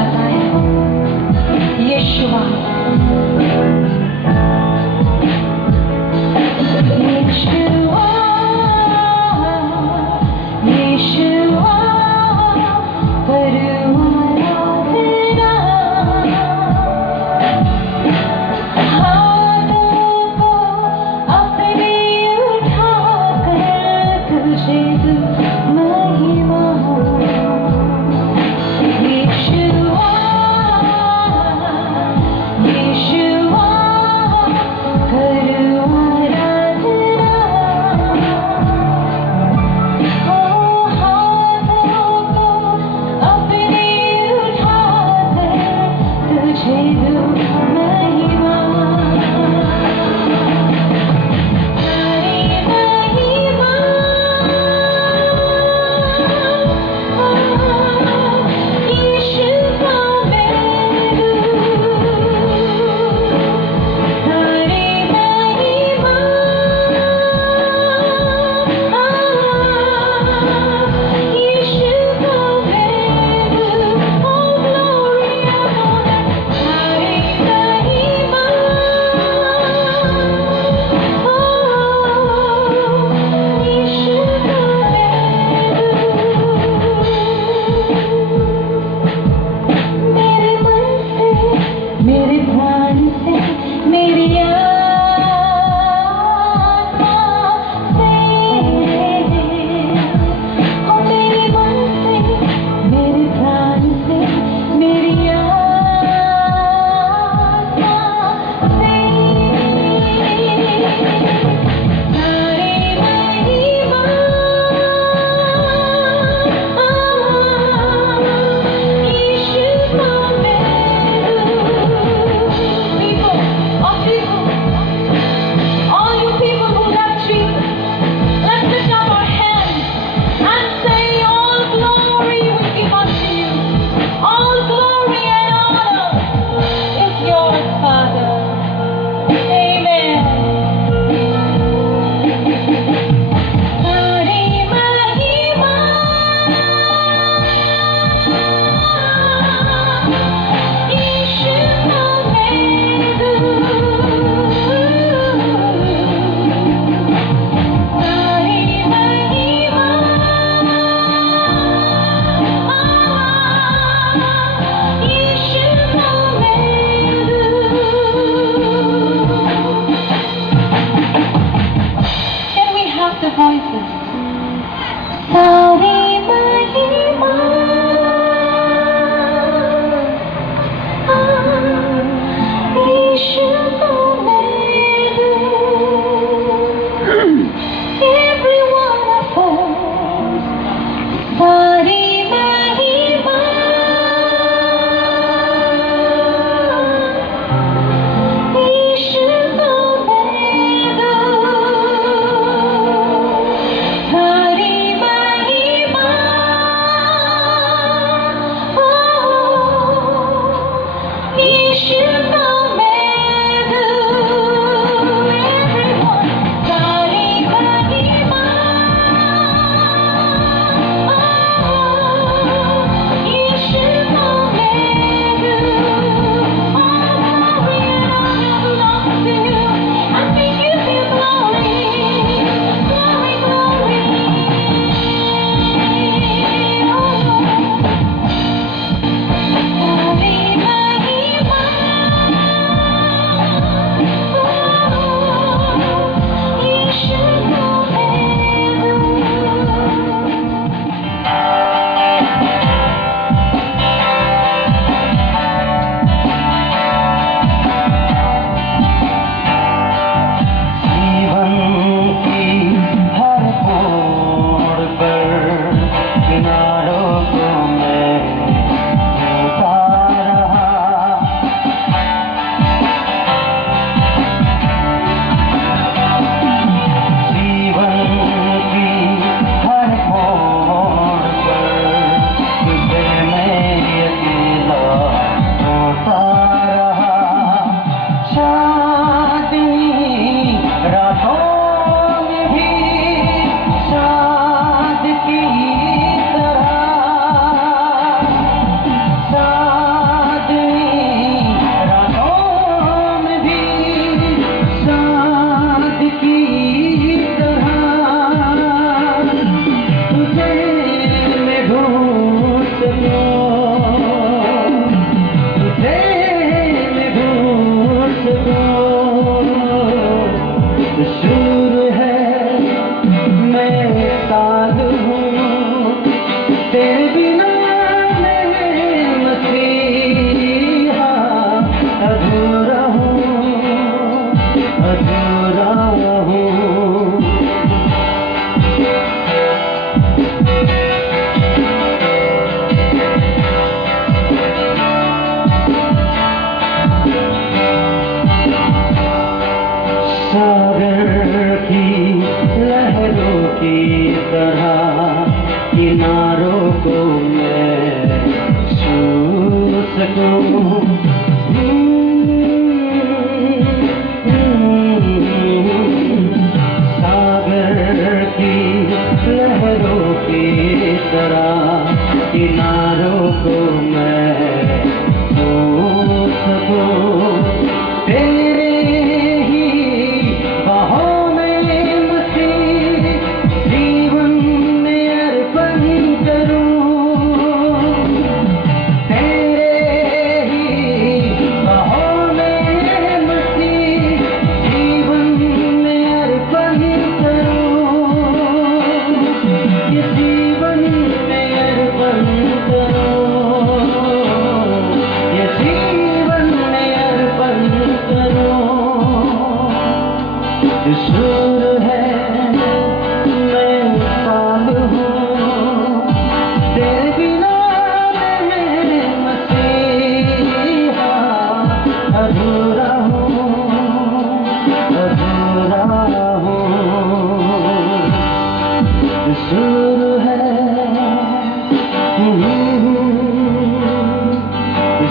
जाता है। यीशुआ साल हूँ, तेरे बिना मैं मसीहा अधूरा हूँ, अधूरा हूँ। सागर की लहरों की तरह किनारों को मैं छू सकूं, सागर की लहरों की तरह किनारों को मैं छू सकूं, तेरे सुर है मैं साल हूँ, तेरे बिना मैं मसीहा अधूरा हूँ, अधूरा हूँ। सुर है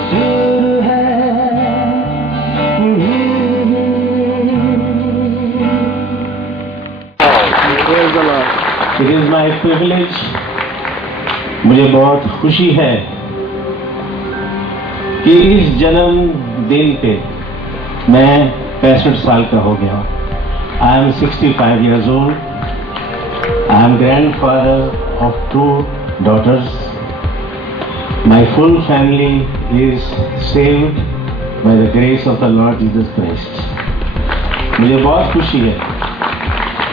सुर है। It is my privilege, मुझे बहुत खुशी है कि इस जन्मदिन पे मैं 65 साल का हो गया। I am 65 years old. I am grandfather of 2 daughters. My full family is saved by the grace of the Lord Jesus Christ. मुझे बहुत खुशी है।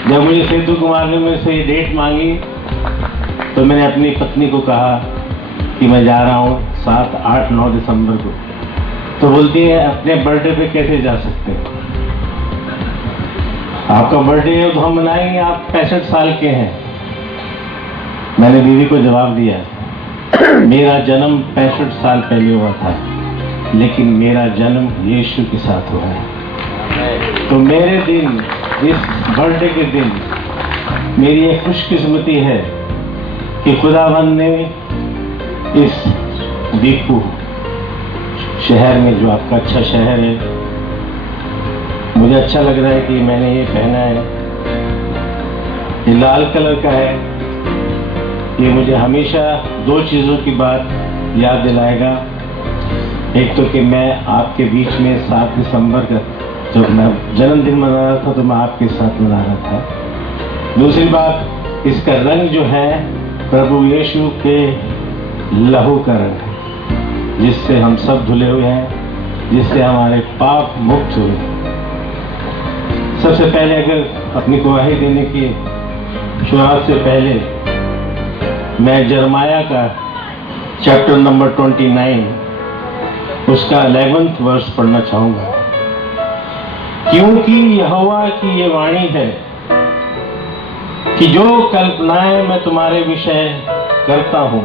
जब मुझे सेतु कुमार ने मुझसे ये डेट मांगी तो मैंने अपनी पत्नी को कहा कि मैं जा रहा हूँ 7, 8, 9 दिसंबर को। तो बोलती है अपने बर्थडे पे कैसे जा सकते हैं, आपका बर्थडे है तो हम मनाएंगे, आप 65 साल के हैं। मैंने बीवी को जवाब दिया मेरा जन्म 65 साल पहले हुआ था, लेकिन मेरा जन्म यीशु के साथ हुआ है। तो मेरे दिन, इस बर्थडे के दिन मेरी एक खुशकिस्मती है कि खुदावंद ने इस दीपू शहर में, जो आपका अच्छा शहर है, मुझे अच्छा लग रहा है कि मैंने ये पहना है, ये लाल कलर का है। ये मुझे हमेशा 2 चीज़ों की बात याद दिलाएगा। एक तो कि मैं आपके बीच में 7 दिसंबर का जब मैं जन्मदिन मना रहा था तो मैं आपके साथ मना रहा था। दूसरी बात, इसका रंग जो है प्रभु यीशु के लहू का रंग है, जिससे हम सब धुले हुए हैं, जिससे हमारे पाप मुक्त हुए। सबसे पहले अगर अपनी गवाही देने की शुरुआत से पहले मैं यिर्मयाह का चैप्टर नंबर 29 उसका 11th वर्स पढ़ना चाहूंगा। क्योंकि यहोवा की ये वाणी है कि जो कल्पनाएं मैं तुम्हारे विषय करता हूं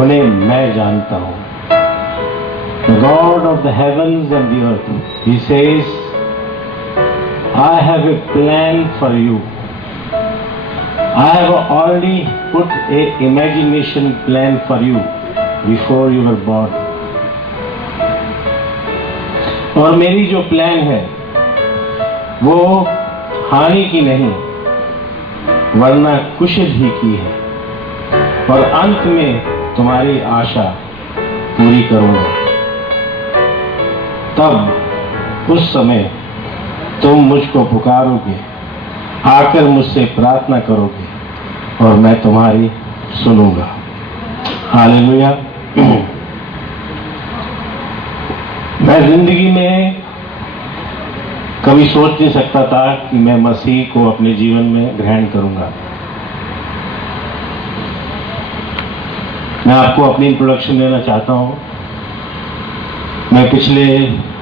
उन्हें मैं जानता हूं। The God of the heavens and the earth, He says, I have a plan for you. I have already put a imagination plan for you before you were born. और मेरी जो प्लान है वो हानि की नहीं वरना कुशल ही की है, और अंत में तुम्हारी आशा पूरी करूंगा। तब उस समय तुम मुझको पुकारोगे, आकर मुझसे प्रार्थना करोगे और मैं तुम्हारी सुनूंगा। हालेलुया। मैं जिंदगी में कभी सोच नहीं सकता था कि मैं मसीह को अपने जीवन में ग्रहण करूंगा। मैं आपको अपनी इंट्रोडक्शन देना चाहता हूं। मैं पिछले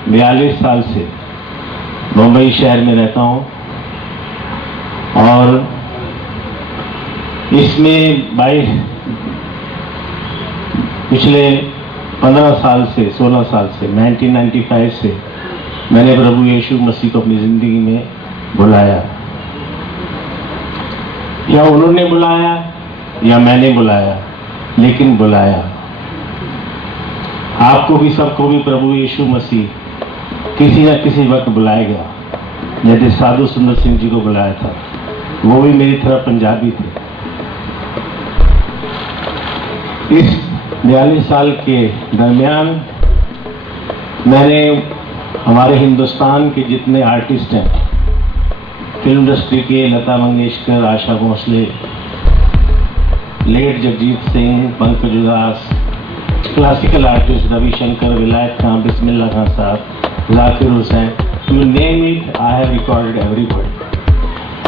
42 साल से मुंबई शहर में रहता हूं और इसमें पिछले 15 साल से 16 साल से 1995 से मैंने प्रभु यीशु मसीह को अपनी जिंदगी में बुलाया, या उन्होंने बुलाया या मैंने बुलाया, लेकिन बुलाया। आपको भी, सबको भी प्रभु यीशु मसीह किसी न किसी वक्त बुलाएगा। जैसे साधु सुंदर सिंह जी को बुलाया था, वो भी मेरी तरह पंजाबी थे। इस 42 साल के दरमियान मैंने हमारे हिंदुस्तान के जितने आर्टिस्ट हैं, फिल्म इंडस्ट्री के, लता मंगेशकर, आशा भोसले, लेट जगजीत सिंह, पंकज उदास, क्लासिकल आर्टिस्ट रविशंकर, विलायत खान, बिस्मिल्लाह खान साहब, Zakir Hussain, you name it, I have recorded everybody.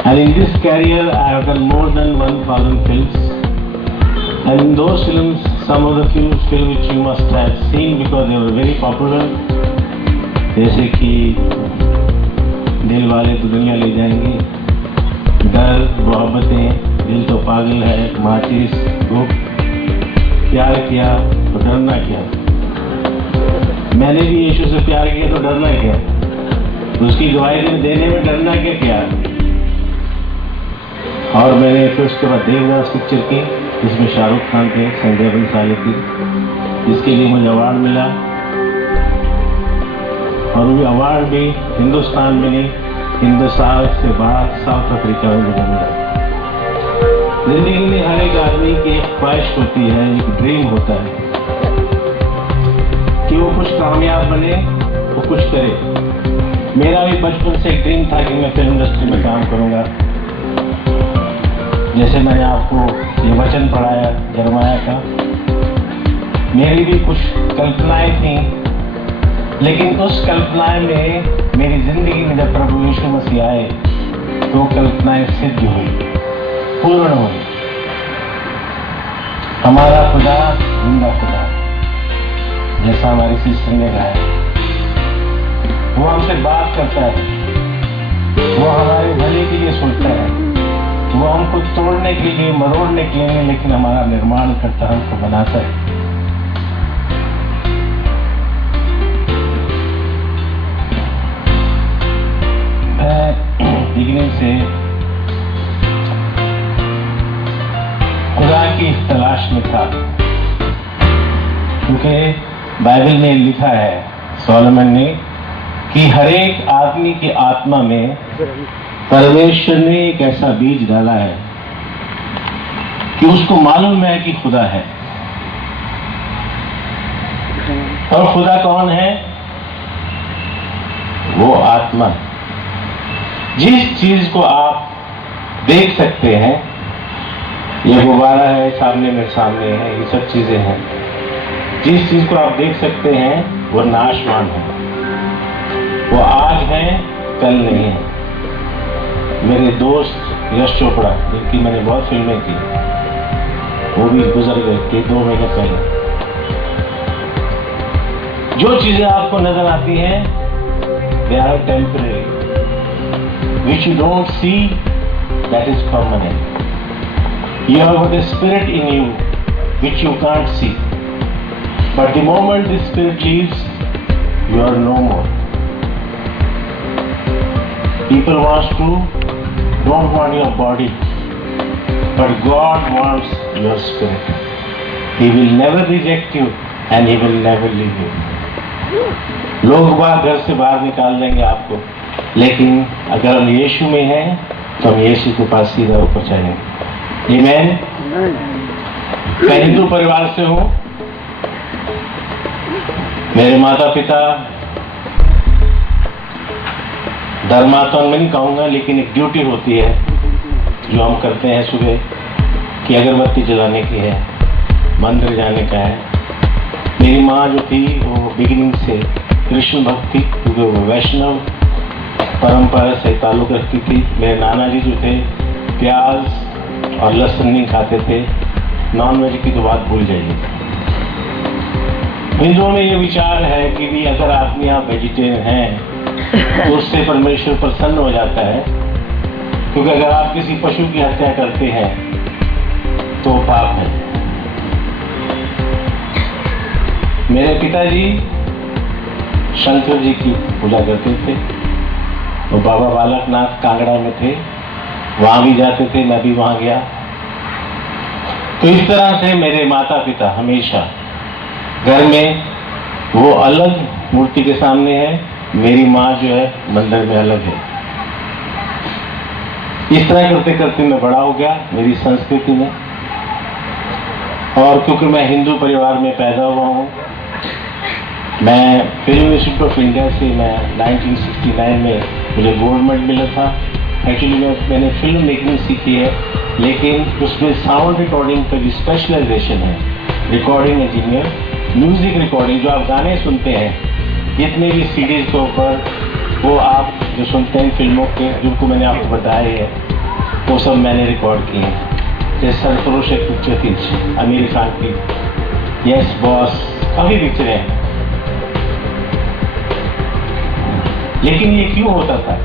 And in this career, I have done more than 1,000 films. And in those films, some of the few films which you must have seen because they were very popular, जैसे कि दिल वाले तो दुनिया ले जाएंगे, डर, मोहब्बतें, दिल तो पागल है, माचिस, गुप, प्यार किया तो डरना क्या। मैंने भी यीशु से प्यार किया तो डरना क्या, उसकी गवाही देने में डरना क्या। और मैंने फिर उसके बाद देवदास पिक्चर की, जिसमें शाहरुख खान थे, संजय बंसाली थी, जिसके लिए मुझे अवार्ड मिला। और वो अवार्ड भी हिंदुस्तान में नहीं, हिंदुस्तान से बाहर साउथ अफ्रीका में मुझे मिला। जिंदगी में हर एक आदमी की एक ख्वाहिश होती है, एक ड्रीम होता है कि वो कुछ कामयाब बने, वो कुछ करे। मेरा भी बचपन से एक ड्रीम था कि मैं फिल्म इंडस्ट्री में काम करूंगा। जैसे मैंने आपको ये वचन पढ़ाया यिर्मयाह का, मेरी भी कुछ कल्पनाएं थी, लेकिन उस कल्पनाएं में मेरी जिंदगी में जब प्रभु यीशु मसीह आए तो कल्पनाएं सिद्ध हुई, पूर्ण हुई। हमारा खुदा जिंदा खुदा, जैसा हमारी सिस्टर ने कहा है, वो हमसे बात करता है, वो हमारे भले के लिए सोचता है, वो हमको तोड़ने के लिए, मरोड़ने के लिए, लेकिन हमारा निर्माण करता है, हमको बनाता है। मैं बिगिनिंग से खुदा की तलाश में था, क्योंकि बाइबल में लिखा है सोलोमन ने कि हर एक आदमी की आत्मा में परमेश्वर ने एक ऐसा बीज डाला है कि उसको मालूम है कि खुदा है। और खुदा कौन है? वो आत्मा। जिस चीज को आप देख सकते हैं, ये गुब्बारा है सामने, मेरे सामने है, ये सब चीजें हैं। जिस चीज को आप देख सकते हैं वो नाशवान है, वो आज है, कल नहीं है। मेरे दोस्त यश चोपड़ा, जिनकी मैंने बहुत फिल्में की, वो भी गुजर गए 2 महीने पहले। जो चीजें आपको नजर आती हैं, they are temporary, which you don't see, that is permanent. You have got a spirit in you which you can't see, but the moment the spirit leaves, you are no more. People don't want your body, but God wants your spirit. He will never reject you and He will never leave you. लोग बाहर घर से बाहर निकाल देंगे आपको, लेकिन अगर हम यीशु में हैं तो हम यीशु के पास सीधा ऊपर चढ़ेंगे। ये मैं हिंदू परिवार से हूं। मेरे माता पिता धर्मात्मा में नहीं कहूंगा, लेकिन एक ड्यूटी होती है जो हम करते हैं सुबह कि अगरबत्ती जलाने की है, मंदिर जाने का है। मेरी माँ जो थी वो बिगिनिंग से कृष्ण भक्त थी, क्योंकि वो वैष्णव परंपरा से ताल्लुक रखती थी। मेरे नाना जी जो थे प्याज और लहसुन नहीं खाते थे। नॉन वेज की तो बात भूल जाइए। हिंदुओं में ये विचार है कि भी अगर आदमी आप वेजिटेरियन हैं तो उससे परमेश्वर प्रसन्न हो जाता है, क्योंकि अगर आप किसी पशु की हत्या करते हैं तो पाप है। मेरे पिताजी शंकर जी की पूजा करते थे और बाबा बालकनाथ कांगड़ा में थे, वहां भी जाते थे, मैं भी वहां गया। तो इस तरह से मेरे माता पिता हमेशा घर में वो अलग मूर्ति के सामने है, मेरी माँ जो है मंदिर में अलग है। इस तरह करते करते मैं बड़ा हो गया मेरी संस्कृति में, और क्योंकि मैं हिंदू परिवार में पैदा हुआ हूँ, मैं फिल्म इंस्टीट्यूट ऑफ इंडिया से मैं 1969 में मुझे गोल्ड मेडल मिला था। एक्चुअली मैंने फिल्म मेकिंग सीखी है, लेकिन उसमें साउंड रिकॉर्डिंग का जो स्पेशलाइजेशन है, रिकॉर्डिंग इंजीनियर, म्यूजिक रिकॉर्डिंग, जो आप गाने सुनते हैं जितने भी सीडीज के ऊपर वो आप जो सुनते हैं फिल्मों के, जिनको मैंने आपको बताया है, वो सब मैंने रिकॉर्ड किए हैं। जैसे सरफरोश एक पिक्चर थी आमिर खान की, यस बॉस, काफी पिक्चरें हैं। लेकिन ये क्यों होता था?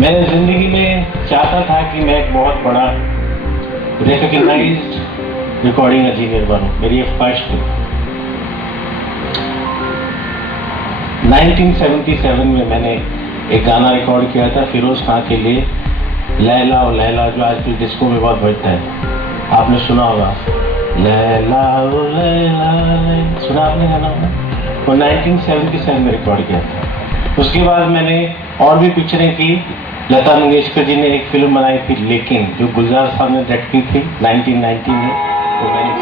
मैंने जिंदगी में चाहता था कि मैं एक बहुत बड़ा रिकॉग्नाइज्ड रिकॉर्डिंग इंजीनियर बनूं, मेरी एक ख्वाहिश थी। 1977 में मैंने एक गाना रिकॉर्ड किया था फिरोज खान के लिए, लैला ओ लैला, जो आज भी डिस्को में बहुत बजता है, आपने सुना होगा, लैला ओ लैला, सुना आपने गाना होगा? वो 1977 में रिकॉर्ड किया था। उसके बाद मैंने और भी पिक्चरें की। लता मंगेशकर जी ने एक फिल्म बनाई थी लेकिन, जो गुलजार साहब ने डायरेक्ट की थी 1990 में, तो मैंने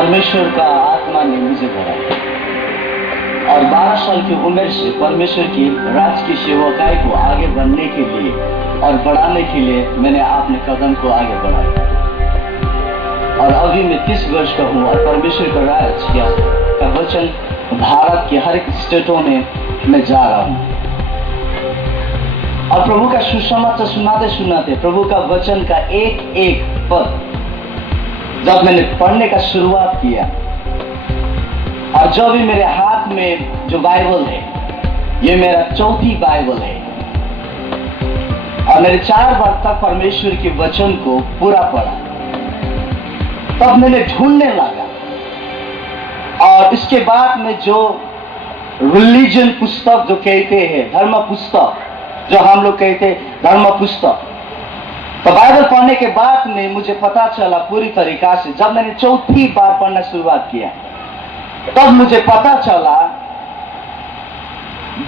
परमेश्वर का आत्मा ने मुझे भरा और 12 साल की उम्र से परमेश्वर की राज की सेवकाई को आगे बढ़ने के लिए और बढ़ाने के लिए मैंने अपने कदम को आगे बढ़ाया। और अभी मैं 30 वर्ष का हूँ और परमेश्वर का राज का वचन भारत के हर एक स्टेटों में मैं जा रहा हूँ। और प्रभु का सुसमाचार सुनाते सुनाते प्रभु का वचन का एक एक पद जब मैंने पढ़ने का शुरुआत किया और जो भी मेरे हाथ में जो बाइबल है ये मेरा चौथी बाइबल है और मैंने 4 बार तक परमेश्वर के वचन को पूरा पढ़ा। तब मैंने ढूंढने लगा और इसके बाद में जो रिलीजन पुस्तक जो कहते हैं, धर्म पुस्तक जो हम लोग कहते हैं धर्म पुस्तक, तो बाइबल पढ़ने के बाद में मुझे पता चला पूरी तरीका से, जब मैंने चौथी बार पढ़ना शुरुआत किया तब मुझे पता चला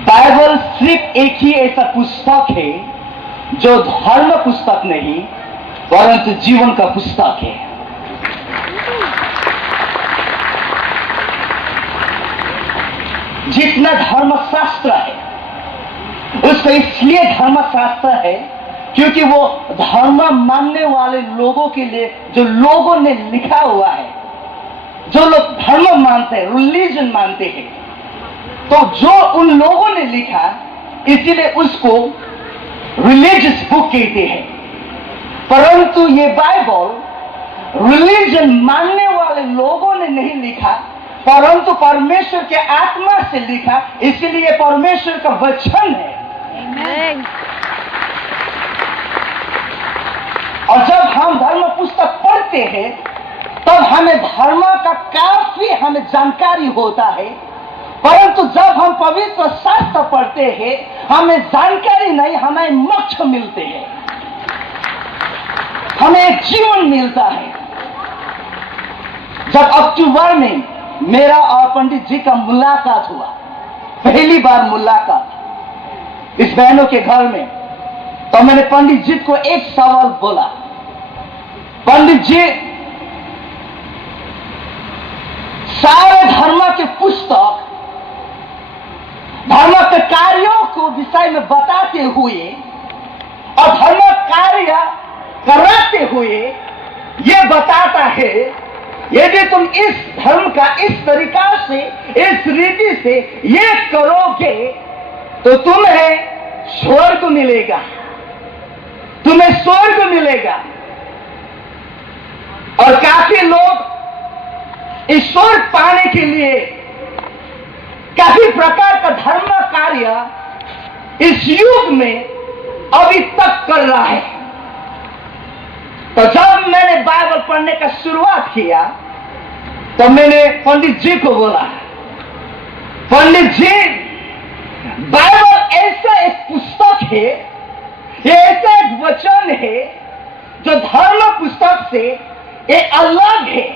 बाइबल सिर्फ एक ही ऐसा पुस्तक है जो धर्म पुस्तक नहीं परंतु जीवन का पुस्तक है। जितना धर्मशास्त्र है उसको इसलिए धर्मशास्त्र है क्योंकि वो धर्म मानने वाले लोगों के लिए जो लोगों ने लिखा हुआ है, जो लोग धर्म मानते हैं, रिलीजन मानते हैं, तो जो उन लोगों ने लिखा इसीलिए उसको रिलीजियस बुक कहते हैं। परंतु ये बाइबल रिलीजन मानने वाले लोगों ने नहीं लिखा परंतु परमेश्वर के आत्मा से लिखा, इसलिए परमेश्वर का वचन है। और जब हम धर्म पुस्तक पढ़ते हैं तब हमें धर्म का काफी हमें जानकारी होता है, परंतु जब हम पवित्र शास्त्र पढ़ते हैं हमें जानकारी नहीं, हमें मोक्ष मिलते हैं, हमें एक जीवन मिलता है। जब अक्टूबर में मेरा और पंडित जी का मुलाकात हुआ, पहली बार मुलाकात इस बहनों के घर में, तो मैंने पंडित जी को एक सवाल बोला, पंडित जी सारे धर्म के पुस्तक धर्म के कार्यों को विषय में बताते हुए और धर्म कार्य कराते हुए ये बताता है यदि तुम इस धर्म का इस तरीका से इस रीति से ये करोगे तो तुम्हें स्वर्ग मिलेगा, तुम्हें स्वर्ग मिलेगा। और काफी लोग इस स्वर्ग पाने के लिए काफी प्रकार का धर्म कार्य इस युग में अभी तक कर रहा है। तो जब मैंने बाइबल पढ़ने का शुरुआत किया तो मैंने पंडित जी को बोला, पंडित जी बाइबल ऐसा एक पुस्तक है, ये ऐसा एक वचन है जो धर्म पुस्तक से ये अलग है।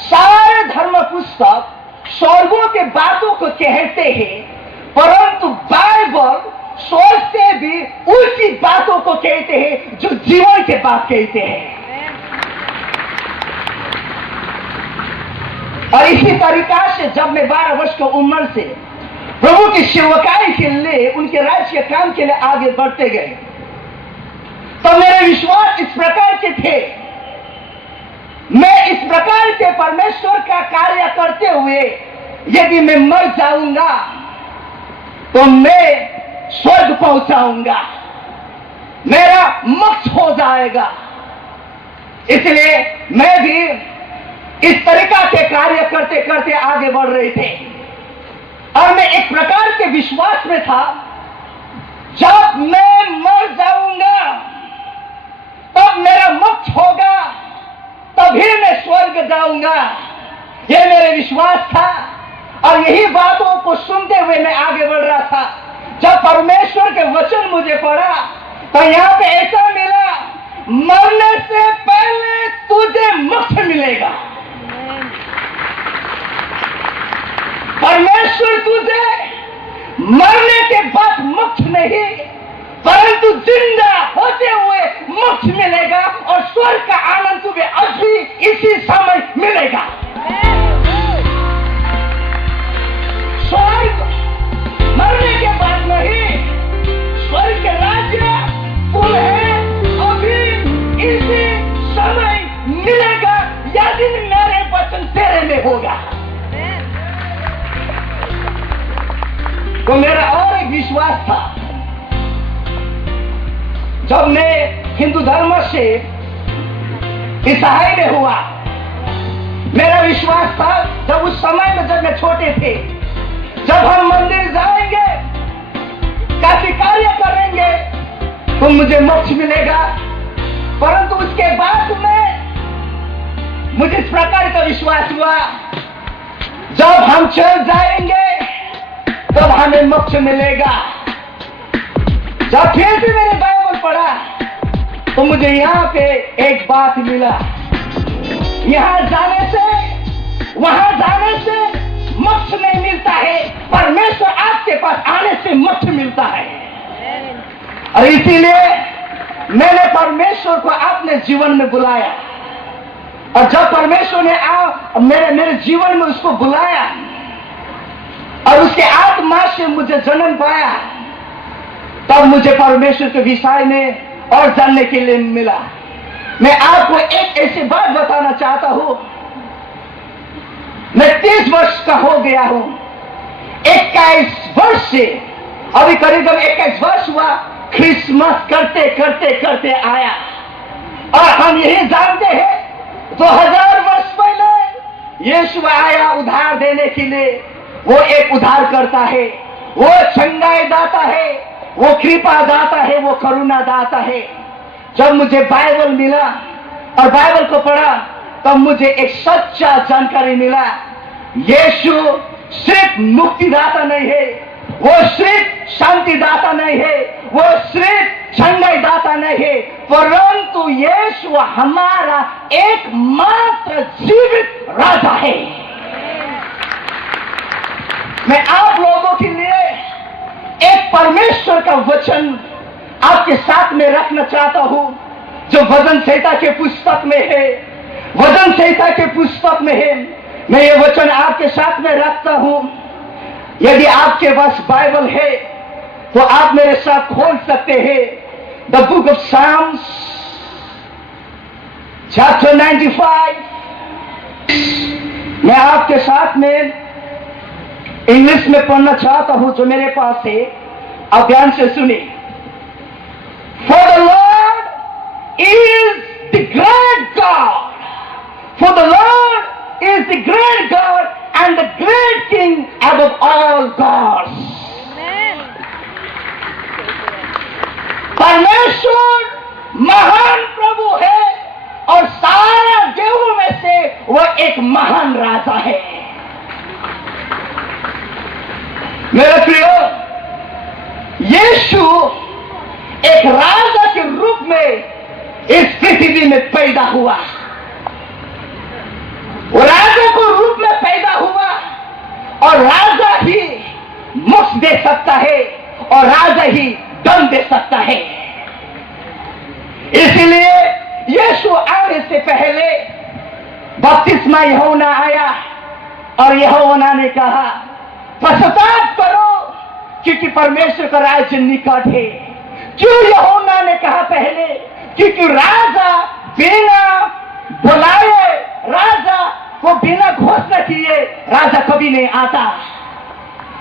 सारे धर्म पुस्तक स्वर्गों के बातों को कहते हैं परंतु बाइबल स्वर्ग से भी उसी बातों को कहते हैं जो जीवन के बात कहते हैं। और इसी तरीका से जब मैं 12 वर्ष की उम्र से प्रभु की सेवकाई के लिए उनके राज्य के काम के लिए आगे बढ़ते गए तो मेरे विश्वास इस प्रकार के थे, मैं इस प्रकार के परमेश्वर का कार्य करते हुए यदि मैं मर जाऊंगा तो मैं स्वर्ग पहुंचाऊंगा, मेरा मोक्ष हो जाएगा। इसलिए मैं भी इस तरीका के कार्य करते करते आगे बढ़ रहे थे और मैं एक प्रकार के विश्वास में था, जब मैं मर जाऊंगा तब मेरा मोक्ष होगा, तभी मैं स्वर्ग जाऊंगा। यह मेरे विश्वास था और यही बातों को सुनते हुए मैं आगे बढ़ रहा था। जब परमेश्वर के वचन मुझे पढ़ा तो यहाँ पे ऐसा मिला, मरने से पहले तुझे मोक्ष मिलेगा। परमेश्वर तुझे मरने के बाद मोक्ष नहीं परंतु जिंदा होते हुए मोक्ष मिलेगा और स्वर्ग का आनंद तुम्हें अभी इसी समय मिलेगा। तो मेरा और एक विश्वास था। जब मैं हिंदू धर्म से ईसाई में हुआ, मेरा विश्वास था जब उस समय में जब मैं छोटे थे, जब हम मंदिर जाएंगे, काफी कार्य करेंगे तो मुझे मोक्ष मिलेगा। परंतु उसके बाद में मुझे इस प्रकार का विश्वास हुआ, जब हम चल जाएंगे तब हमें मोक्ष मिलेगा। जब फिर भी मैंने बाइबल पढ़ा तो मुझे यहाँ पे एक बात मिला, यहाँ जाने से, वहां जाने से मोक्ष नहीं मिलता है, परमेश्वर आपके पास आने से मोक्ष मिलता है। और इसीलिए मैंने परमेश्वर को अपने जीवन में बुलाया, और जब परमेश्वर ने मेरे जीवन में उसको बुलाया और उसके आत्मा से मुझे जन्म पाया, तब मुझे परमेश्वर के विषय में और जानने के लिए मिला। मैं आपको एक ऐसी बात बताना चाहता हूं, मैं 30 वर्ष का हो गया हूं, 21 वर्ष से अभी करीब 21 वर्ष हुआ क्रिसमस करते करते करते आया। और हम यही जानते हैं 2000 वर्ष पहले यीशु आया उधार देने के लिए। वो एक उधार करता है, वो चंगाई दाता है, वो कृपा दाता है, वो करुणा दाता है। जब मुझे बाइबल मिला और बाइबल को पढ़ा, तब मुझे एक सच्चा जानकारी मिला, यीशु सिर्फ मुक्तिदाता नहीं है, वो सिर्फ शांति दाता नहीं है, वो सिर्फ चंगाई दाता नहीं है, परंतु यीशु हमारा एकमात्र जीवित राजा है। मैं आप लोगों के लिए एक परमेश्वर का वचन आपके साथ में रखना चाहता हूं, जो वचन संहिता के पुस्तक में है। वचन संहिता के पुस्तक में है, मैं ये वचन आपके साथ में रखता हूं। यदि आपके पास बाइबल है तो आप मेरे साथ खोल सकते हैं the book of Psalms chapter 95। मैं आपके साथ में इंग्लिश में पढ़ना चाहता हूं, जो मेरे पास है, आप ध्यान से सुनिए। For the Lord is the great God. For the Lord is the great God and the great King above all gods. परमेश्वर महान प्रभु है और सारा देवों में से वह एक महान राजा है। मेरे प्रियो, यीशु एक राजा के रूप में इस पृथ्वी में पैदा हुआ। वो राजा को रूप में पैदा हुआ, और राजा ही मोक्ष दे सकता है और राजा ही दंड दे सकता है। इसलिए यीशु आने से पहले बपतिस्मा यूहन्ना आया और यूहन्ना ने कहा, पश्चाताप करो क्योंकि परमेश्वर का राज्य निकट है। क्यों यूहन्ना ने कहा पहले? क्योंकि राजा बिना बुलाए, राजा को बिना घोषणा किए राजा कभी नहीं आता।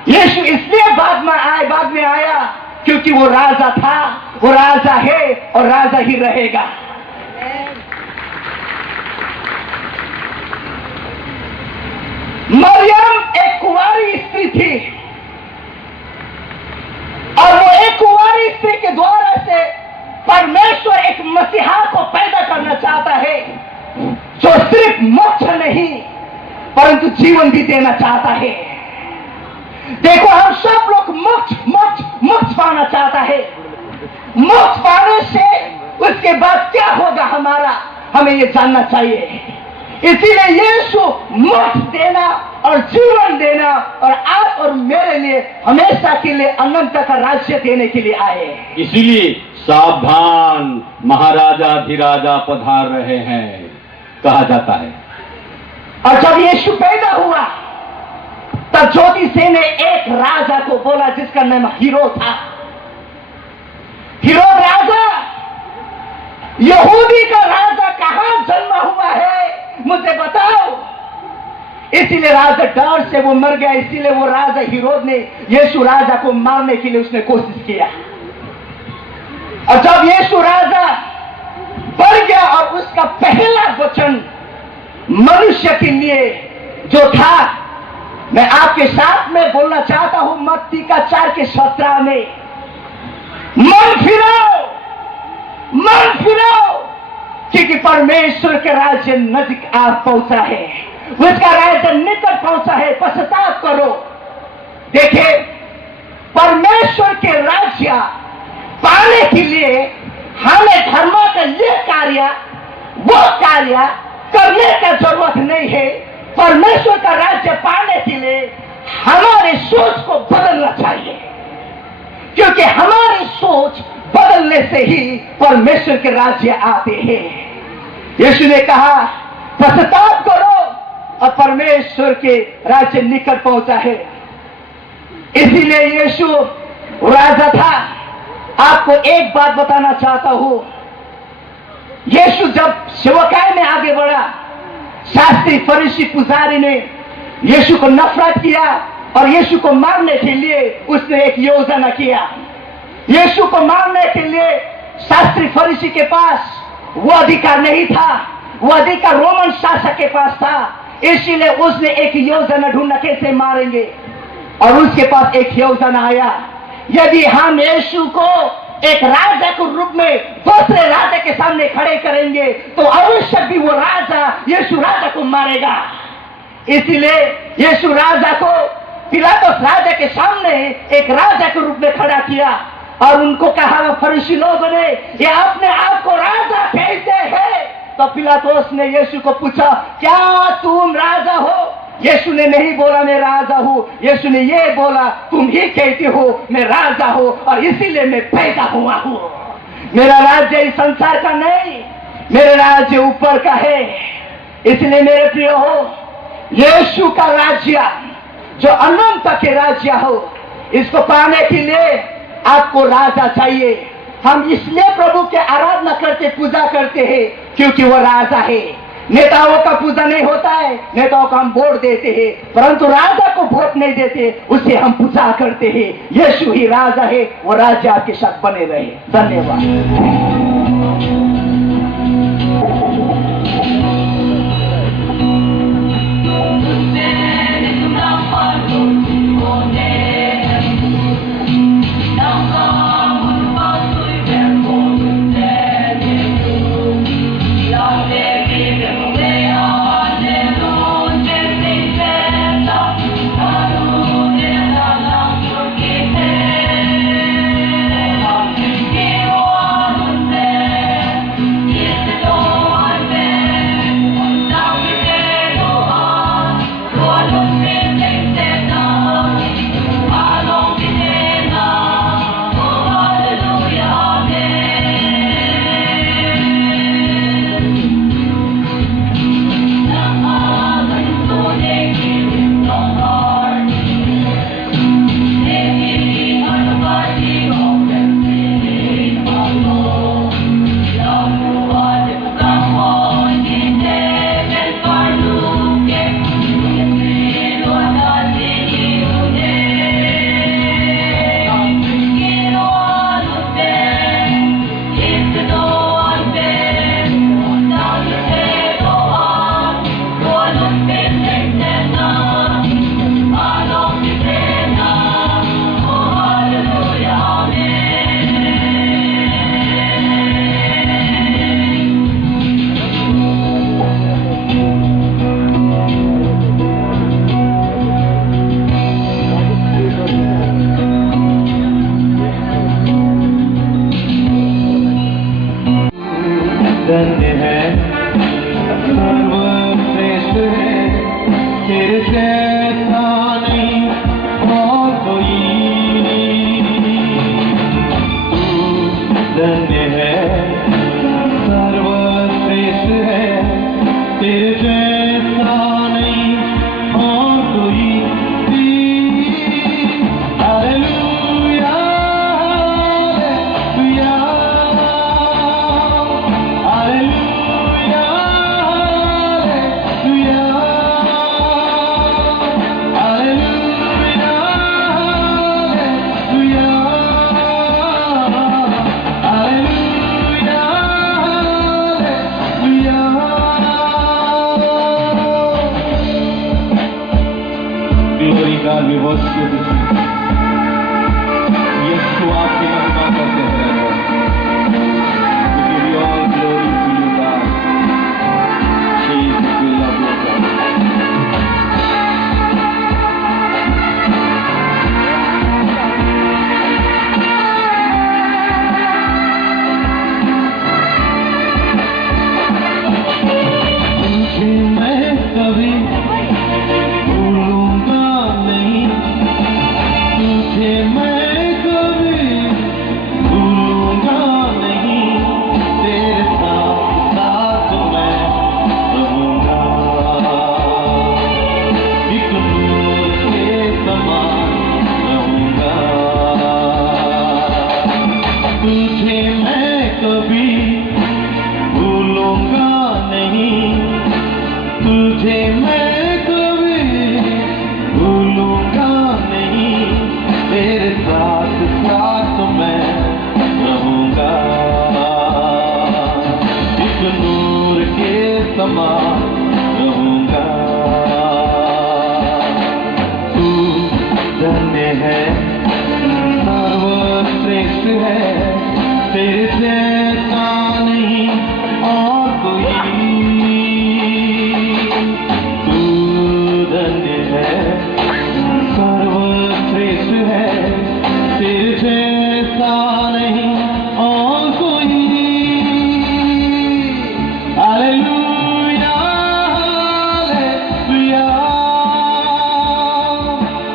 यीशु इसलिए बाद में आया क्योंकि वो राजा था, वो राजा है और राजा ही रहेगा। मरियम एक कुंवारी स्त्री थी, और वो एक कुंवारी स्त्री के द्वारा से परमेश्वर एक मसीहा को पैदा करना चाहता है, जो सिर्फ मोक्ष नहीं परंतु जीवन भी देना चाहता है। देखो, हम सब लोग मोक्ष पाना चाहता है। मोक्ष पाने से उसके बाद क्या होगा हमारा, हमें ये जानना चाहिए। इसीलिए यीशु मोक्ष देना और जीवन देना और आप और मेरे लिए हमेशा के लिए अनंत का राज्य देने के लिए आए। इसीलिए सावधान, महाराजा अधिराजा पधार रहे हैं कहा जाता है। और जब यीशु पैदा हुआ तब ज्योतिषी ने एक राजा को बोला जिसका नाम हीरो था। हीरो राजा, यहूदी का राजा कहां जन्म हुआ है, मुझे बताओ। इसीलिए राजा डर से वो मर गया। इसीलिए वो राजा हेरोद ने यीशु राजा को मारने के लिए उसने कोशिश किया। और जब यीशु राजा बढ़ गया और उसका पहला वचन मनुष्य के लिए जो था, मैं आपके साथ में बोलना चाहता हूं मत्ती का 4:17 में, मन फिराओ, क्योंकि परमेश्वर के राज्य नजदीक आ पहुंचा है, उसका राज्य निकट पहुंचा है, पश्चाताप करो। देखिए, परमेश्वर के राज्य पाने के लिए हमें धर्म का ये कार्य वो कार्य करने का जरूरत नहीं है। परमेश्वर का राज्य पाने के लिए हमारे सोच को बदलना चाहिए, क्योंकि हमारी सोच बदलने से ही परमेश्वर के राज्य आते हैं। यीशु ने कहा पश्चाताप करो और परमेश्वर के राज्य निकट पहुंचा है। इसीलिए यीशु राजा था। आपको एक बात बताना चाहता हूं, यीशु जब सेवकाई में आगे बढ़ा, शास्त्री फरीसी पुजारी ने यीशु को नफरत किया और यीशु को मारने के लिए उसने एक योजना किया। यीशु को मारने के लिए शास्त्री फरीसी के पास वो अधिकार नहीं था, वो अधिकार रोमन शासक के पास था। इसीलिए उसने एक योजना ढूंढा कैसे मारेंगे, और उसके पास एक योजना आया, यदि हम यीशु को एक राजा के रूप में दूसरे राजा के सामने खड़े करेंगे तो अवश्य भी वो राजा यीशु राजा को मारेगा। इसीलिए यीशु राजा को पिलातुस राजा के सामने एक राजा के रूप में खड़ा किया और उनको कहा, फरीसी लोगों ने ये अपने आप को राजा कहते हैं। तो पिलातुस ने यीशु को पूछा, क्या तुम राजा हो? यीशु ने नहीं बोला मैं राजा हूं, यीशु ने ये बोला तुम ही कहते हो मैं राजा हूं और इसीलिए मैं पैदा हुआ हूं। मेरा राज्य इस संसार का नहीं, मेरा राज्य ऊपर का है। इसलिए मेरे प्रिय हो, यीशु का राज्य जो अनंत के राज्य हो, इसको पाने के लिए आपको राजा चाहिए। हम इसलिए प्रभु के आराधना करते, पूजा करते हैं, क्योंकि वो राजा है। नेताओं का पूजा नहीं होता है, नेताओं को हम वोट देते हैं, परंतु राजा को वोट नहीं देते, उसे हम पूजा करते हैं। यीशु ही राजा है, वो राज्य आपके साथ बने रहे। धन्यवाद। धन्य है, सर्वश्रेष्ठ है, तेरे जैसा नहीं और कोई। तू धन्य है, सर्वश्रेष्ठ है, तेरे जैसा नहीं और कोई। Hallelujah, hallelujah, hallelujah, God, we worship you. यीशु आपकी महिमा करते हैं Lord. We give you all glory to you, God. Jesus, we love you, God. तुझे मैं कभी भूलूंगा नहीं, तुझे मैं कभी भूलूंगा नहीं, तेरे साथ साथ मैं रहूंगा, एक नूर के समान रहूंगा, तुझे मैं कभी भूलूंगा नहीं, तुझे मैं कभी भूलूंगा नहीं, तेरे साथ साथ मैं रहूंगा, एक नूर के समान रहूंगा, तू धन्य है, सर्वश्रेष्ठ है, तेरे जैसा नहीं और कोई, तू धन्य है, सर्वश्रेष्ठ है, तेरे जैसा नहीं और कोई। Hallelujah, hallelujah,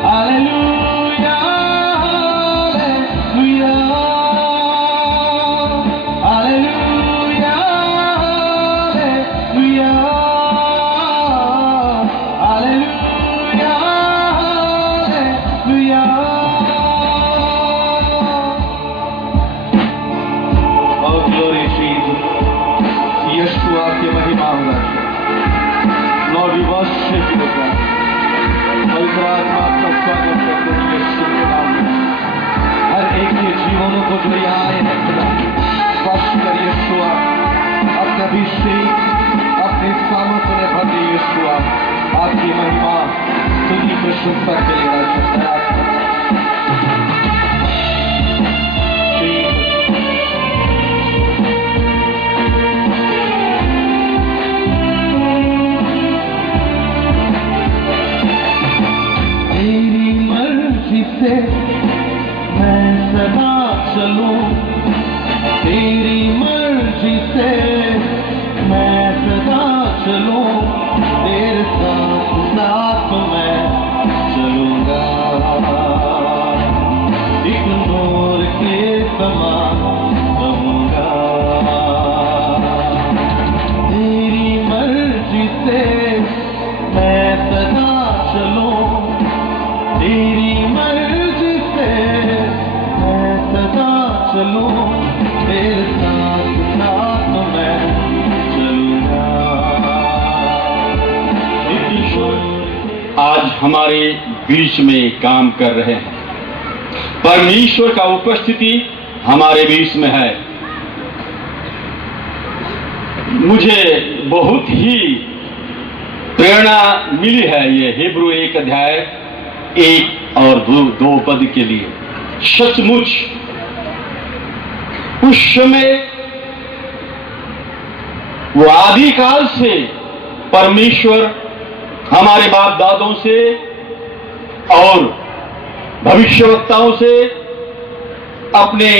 hallelujah, hallelujah, hallelujah, hallelujah, hallelujah, hallelujah. Oh, glory Jesus. यीशु आपकी महिमा होगा। Lord, we worship you, God. पवित्र आत्मा आपका स्वागत करते हैं यीशु के नाम में। हर एक के जीवनों को जो यहाँ आए हैं खुदा, स्पर्श कर यीशु अपने अभिषेक, अपने सामर्थ्य में भर दे यीशु आपकी महिमा, तुझी प्रशंसा के लिए राजा। तेरी मर्जी से मैं सदा चलूं, तेरी मर्जी से मैं सदा चलूं, तेरे साथ साथ मैं चलूंगा, एक नूर के समान रहूंगा, तेरी मर्जी से मैं सदा चलूं, तेरी मर्जी से मैं सदा चलूं, तेरे साथ साथ मैं चलूंगा। आज हमारे बीच में काम कर रहे हैं, परमेश्वर का उपस्थिति हमारे बीच में है। मुझे बहुत ही प्रेरणा मिली है ये हिब्रू 1 अध्याय 1 और 2 पद के लिए। सचमुच उस समय वो आदिकाल से परमेश्वर हमारे बाप दादों से और भविष्यवक्ताओं से, अपने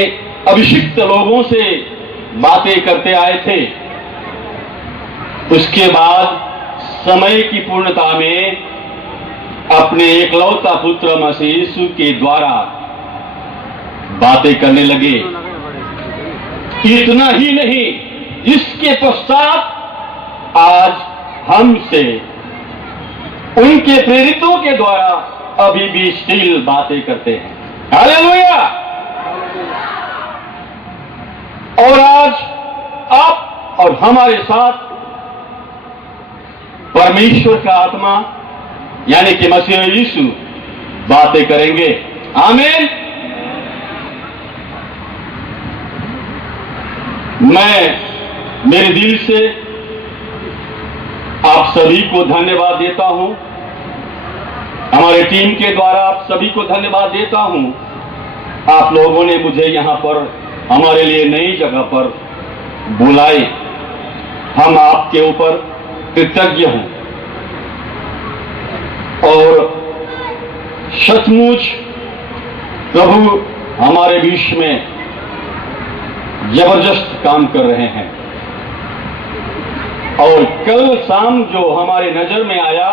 अभिषिक्त लोगों से बातें करते आए थे। उसके बाद समय की पूर्णता में अपने एकलौता पुत्र मसीह यीशु के द्वारा बातें करने लगे। इतना ही नहीं, इसके पश्चात आज हमसे उनके प्रेरितों के द्वारा अभी भी स्टिल बातें करते हैं। हालेलुया। और आज आप और हमारे साथ परमेश्वर का आत्मा यानी कि मसीह यीशु बातें करेंगे। आमीन। मैं मेरे दिल से आप सभी को धन्यवाद देता हूं। हमारे टीम के द्वारा आप सभी को धन्यवाद देता हूं। आप लोगों ने मुझे यहां पर हमारे लिए नई जगह पर बुलाए। हम आपके ऊपर कृतज्ञ हैं और सचमुच प्रभु हमारे बीच में जबरदस्त काम कर रहे हैं। और कल शाम जो हमारे नजर में आया,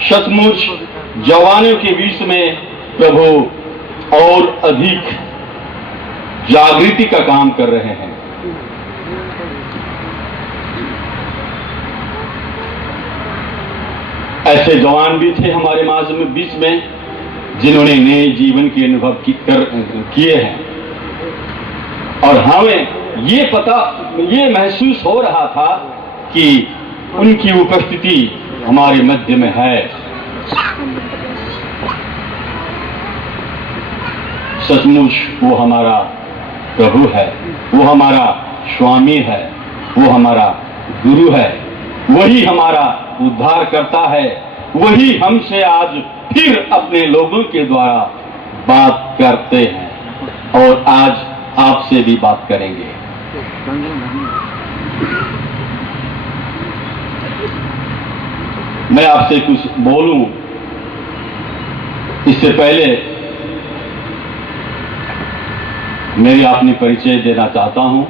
सचमुच जवानों के बीच में प्रभु और अधिक जागृति का काम कर रहे हैं। ऐसे जवान भी थे हमारे बीच में जिन्होंने नए जीवन के अनुभव किए हैं और हमें ये महसूस हो रहा था कि उनकी उपस्थिति हमारे मध्य में है। सचमुच वो हमारा प्रभु है, वो हमारा स्वामी है, वो हमारा गुरु है, वही हमारा उद्धार करता है, वही हमसे आज फिर अपने लोगों के द्वारा बात करते हैं और आज आपसे भी बात करेंगे। मैं आपसे कुछ बोलूं इससे पहले मेरी अपनी परिचय देना चाहता हूं।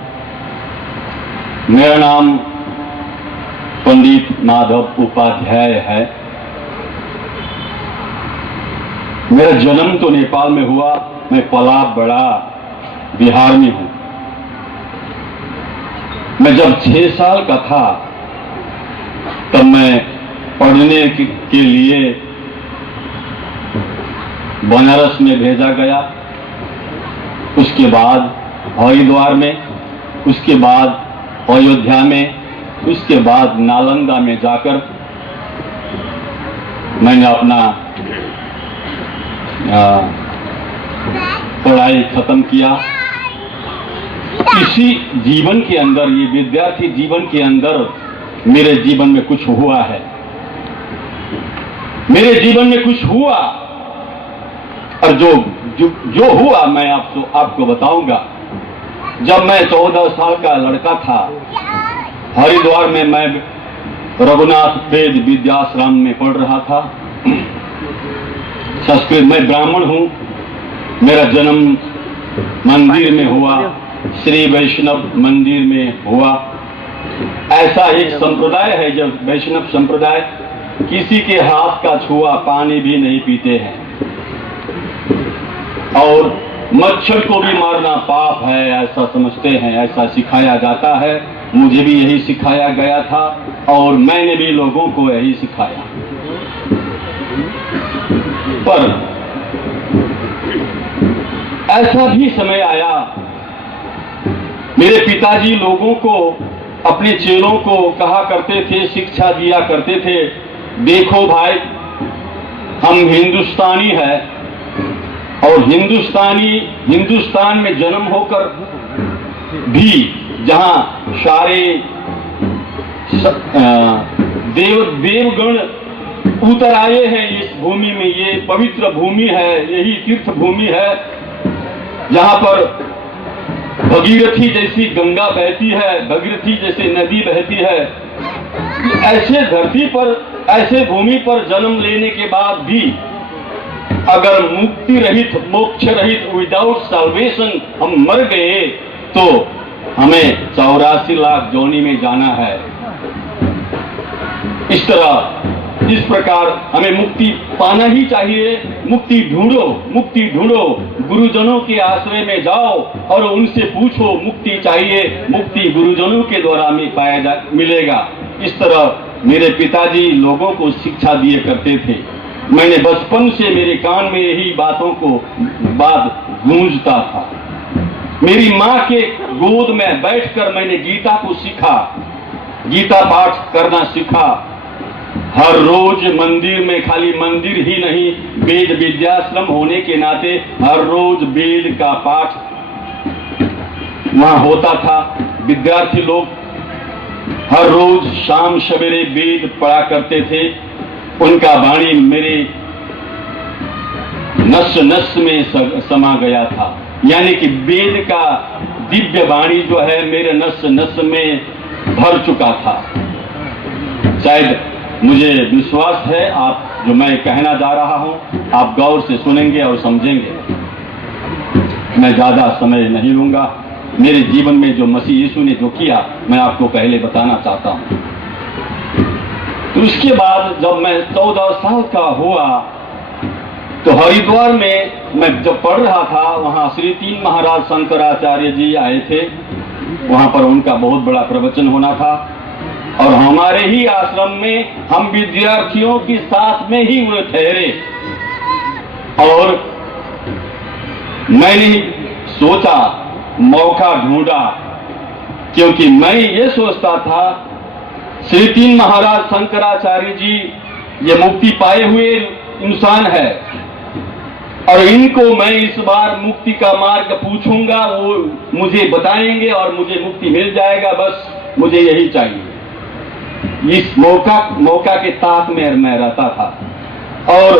मेरा नाम पंडित माधव उपाध्याय है। मेरा जन्म तो नेपाल में हुआ, मैं पला बड़ा बिहार में हूं। मैं जब 6 साल का था तब मैं पढ़ने के लिए बनारस में भेजा गया, उसके बाद हरिद्वार में, उसके बाद अयोध्या में, उसके बाद नालंदा में जाकर मैंने अपना पढ़ाई खत्म किया। इसी जीवन के अंदर, ये विद्यार्थी जीवन के अंदर मेरे जीवन में कुछ हुआ है, मेरे जीवन में कुछ हुआ और जो हुआ मैं आपको बताऊंगा। जब मैं 14 साल का लड़का था, हरिद्वार में मैं रघुनाथ वेद विद्याश्रम में पढ़ रहा था। संस्कृत, मैं ब्राह्मण हूं। मेरा जन्म मंदिर में हुआ, श्री वैष्णव मंदिर में हुआ। ऐसा एक संप्रदाय है जब वैष्णव संप्रदाय किसी के हाथ का छुआ पानी भी नहीं पीते हैं और मच्छर को भी मारना पाप है, ऐसा समझते हैं, ऐसा सिखाया जाता है। मुझे भी यही सिखाया गया था और मैंने भी लोगों को यही सिखाया। पर ऐसा भी समय आया, मेरे पिताजी लोगों को, अपने चेलों को कहा करते थे, शिक्षा दिया करते थे, देखो भाई, हम हिंदुस्तानी है और हिंदुस्तान में जन्म होकर भी जहां सारे देवगण उतर आए हैं इस भूमि में, ये पवित्र भूमि है, यही तीर्थ भूमि है जहां पर भगीरथी जैसी गंगा बहती है, भगीरथी जैसी नदी बहती है। ऐसे धरती पर, ऐसे भूमि पर जन्म लेने के बाद भी अगर मुक्ति रहित, मोक्ष रहित, विदाउट साल्वेशन हम मर गए तो हमें 84 लाख जोनी में जाना है। इस प्रकार हमें मुक्ति पाना ही चाहिए। मुक्ति ढूंढो, गुरुजनों के आश्रय में जाओ और उनसे पूछो, मुक्ति चाहिए, मुक्ति गुरुजनों के द्वारा मिलेगा। इस तरह मेरे पिताजी लोगों को शिक्षा दिए करते थे। मैंने बचपन से मेरे कान में यही बात गूंजता था। मेरी माँ के गोद में बैठकर मैंने गीता को सीखा, गीता पाठ करना सीखा। हर रोज मंदिर में, खाली मंदिर ही नहीं, वेद विद्याश्रम होने के नाते हर रोज वेद का पाठ वहां होता था। विद्यार्थी लोग हर रोज शाम सवेरे वेद पढ़ा करते थे। उनका वाणी मेरे नस नस में समा गया था, यानी कि वेद का दिव्य वाणी जो है मेरे नस नस में भर चुका था। शायद मुझे विश्वास है आप जो मैं कहना जा रहा हूं आप गौर से सुनेंगे और समझेंगे। मैं ज्यादा समय नहीं लूंगा। मेरे जीवन में जो मसीह यीशु ने जो किया मैं आपको पहले बताना चाहता हूं। तो इसके बाद जब मैं 14 साल का हुआ तो हरिद्वार में मैं जब पढ़ रहा था, वहां श्री तीन महाराज शंकराचार्य जी आए थे। वहां पर उनका बहुत बड़ा प्रवचन होना था और हमारे ही आश्रम में हम विद्यार्थियों के साथ में ही वो ठहरे। और मैंने सोचा, मौका ढूंढा, क्योंकि मैं ये सोचता था श्री तीन महाराज शंकराचार्य जी ये मुक्ति पाए हुए इंसान है और इनको मैं इस बार मुक्ति का मार्ग पूछूंगा, वो मुझे बताएंगे और मुझे मुक्ति मिल जाएगा। बस मुझे यही चाहिए। इस मौका के ताक में मैं रहता था और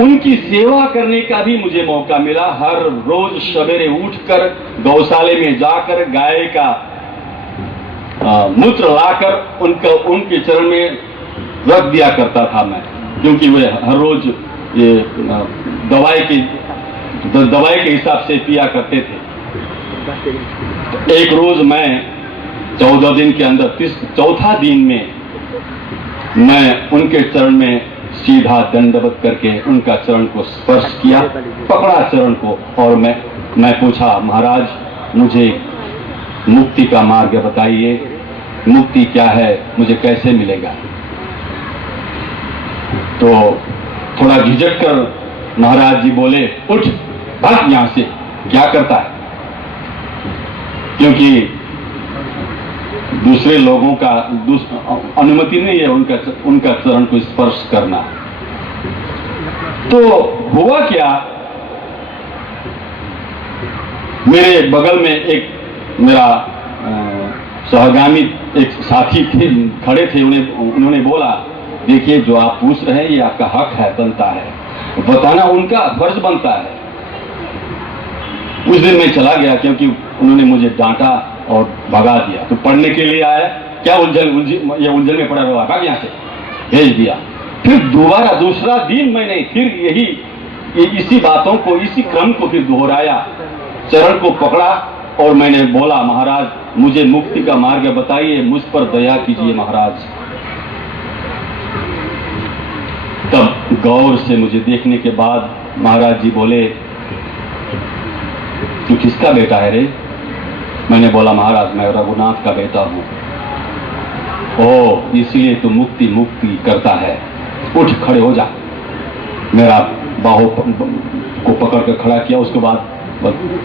उनकी सेवा करने का भी मुझे मौका मिला। हर रोज सवेरे उठकर गौशाले में जाकर गाय का मूत्र लाकर उनके चरण में रख दिया करता था मैं, क्योंकि वे हर रोज ये दवाई के हिसाब से पिया करते थे। एक रोज मैं 14 दिन के अंदर चौथा दिन में मैं उनके चरण में सीधा दंडवत करके उनका चरण को स्पर्श किया, पकड़ा चरण को और मैं पूछा, महाराज मुझे मुक्ति का मार्ग बताइए, मुक्ति क्या है, मुझे कैसे मिलेगा। तो थोड़ा झिझक कर महाराज जी बोले, उठ भाग यहां से, क्या करता है। क्योंकि दूसरे लोगों का अनुमति नहीं है उनका चरण को स्पर्श करना। तो हुआ क्या, मेरे बगल में एक मेरा सहगामी एक साथी थे, खड़े थे। उन्होंने बोला, देखिए जो आप पूछ रहे हैं ये आपका हक है, बनता है, बताना उनका फर्ज बनता है। उस दिन मैं चला गया क्योंकि उन्होंने मुझे डांटा और भगा दिया। तो पढ़ने के लिए आया, क्या उलझन में पड़ा रहा, भाग यहां से, भेज दिया। फिर दोबारा दूसरा दिन मैंने फिर इसी बातों को, इसी क्रम को फिर दोहराया, चरण को पकड़ा और मैंने बोला, महाराज मुझे मुक्ति का मार्ग बताइए, मुझ पर दया कीजिए महाराज। तब गौर से मुझे देखने के बाद महाराज जी बोले, तू किसका बेटा है रे? मैंने बोला, महाराज मैं रघुनाथ का बेटा हूं। ओ, इसलिए तू मुक्ति करता है, उठ खड़े हो जा। मेरा बाहों को पकड़ कर खड़ा किया। उसके बाद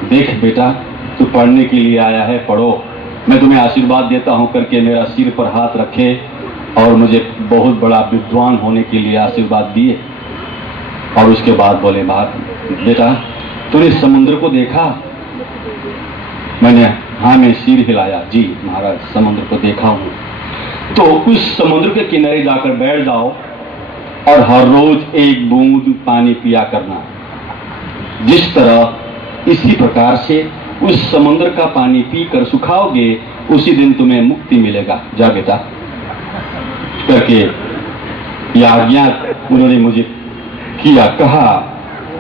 देख बेटा, तू पढ़ने के लिए आया है, पढ़ो, मैं तुम्हें आशीर्वाद देता हूं करके मेरा सिर पर हाथ रखे और मुझे बहुत बड़ा विद्वान होने के लिए आशीर्वाद दिए। और उसके बाद बोले, बेटा तूने समुद्र को देखा? मैंने हाँ में सिर हिलाया, जी महाराज समुद्र को देखा हूं। तो उस समुद्र के किनारे जाकर बैठ जाओ और हर रोज एक बूंद पानी पिया करना। जिस तरह इसी प्रकार से उस समुद्र का पानी पीकर सुखाओगे, उसी दिन तुम्हें मुक्ति मिलेगा। जा बेटा करके यह आज्ञा उन्होंने मुझे किया, कहा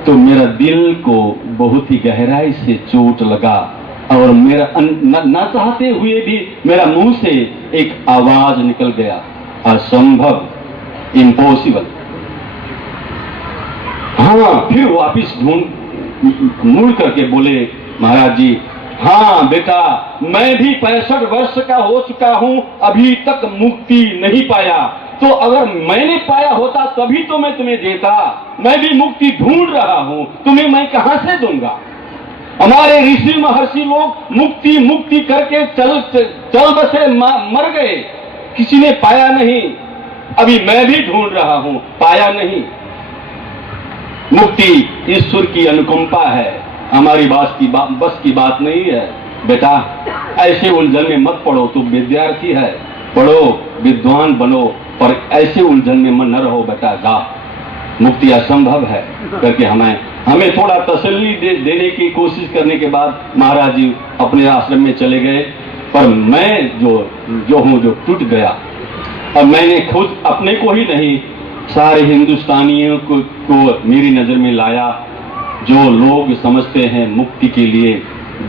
तो मेरा दिल को बहुत ही गहराई से चोट लगा और मेरा न चाहते हुए भी मेरा मुंह से एक आवाज निकल गया, असंभव, इम्पॉसिबल। हाँ, फिर वापिस मुड़ करके बोले, महाराज जी हाँ बेटा, मैं भी 65 वर्ष का हो चुका हूं, अभी तक मुक्ति नहीं पाया। तो अगर मैंने पाया होता तभी तो मैं तुम्हें देता। मैं भी मुक्ति ढूंढ रहा हूं, तुम्हें मैं कहां से दूंगा। हमारे ऋषि महर्षि लोग मुक्ति करके चल बसे, मर गए, किसी ने पाया नहीं। अभी मैं भी ढूंढ रहा हूं, पाया नहीं। मुक्ति ईश्वर की अनुकंपा है, हमारी बस की बात नहीं है। बेटा ऐसे उलझन में मत पड़ो, तू विद्यार्थी है, पढ़ो, विद्वान बनो, पर ऐसे उलझन में मन न रहो। बेटा जा, मुक्ति असंभव है करके हमें हमें थोड़ा तसल्ली देने की कोशिश करने के बाद महाराज जी अपने आश्रम में चले गए। पर मैं जो टूट गया। अब मैंने खुद अपने को ही नहीं, सारे हिंदुस्तानियों को मेरी नजर में लाया। जो लोग समझते हैं मुक्ति के लिए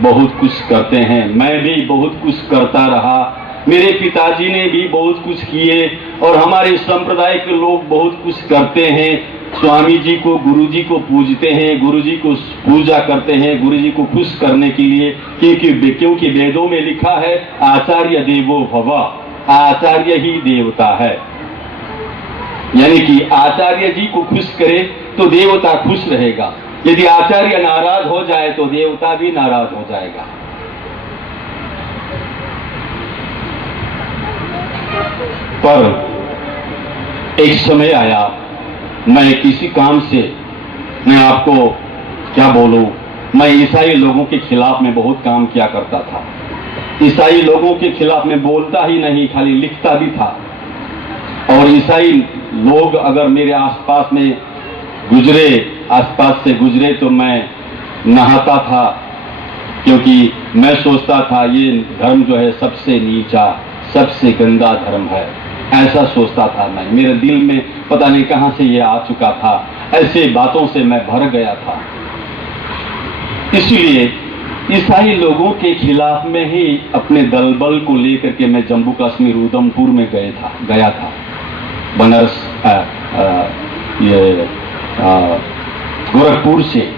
बहुत कुछ करते हैं, मैं भी बहुत कुछ करता रहा। मेरे पिताजी ने भी बहुत कुछ किए और हमारे संप्रदाय के लोग बहुत कुछ करते हैं। स्वामी जी को, गुरु जी को पूजते हैं, गुरु जी को पूजा करते हैं, गुरु जी को खुश करने के लिए, क्योंकि वेदों में लिखा है आचार्य देवो भव, आचार्य ही देवता है। यानी कि आचार्य जी को खुश करे तो देवता खुश रहेगा, यदि आचार्य नाराज हो जाए तो देवता भी नाराज हो जाएगा। पर एक समय आया, मैं किसी काम से, मैं आपको क्या बोलूं, मैं ईसाई लोगों के खिलाफ में बहुत काम किया करता था। ईसाई लोगों के खिलाफ में बोलता ही नहीं, खाली लिखता भी था। और ईसाई लोग अगर मेरे आसपास में गुजरे, आसपास से गुजरे तो मैं नहाता था, क्योंकि मैं सोचता था ये धर्म जो है सबसे नीचा, सबसे गंदा धर्म है। ऐसा सोचता था मैं, मेरे दिल में पता नहीं कहां से ये आ चुका था। ऐसे बातों से मैं भर गया था। इसलिए ईसाई लोगों के खिलाफ में ही अपने दलबल को लेकर के मैं जम्मू कश्मीर उधमपुर में गया था। बनारस गोरखपुर से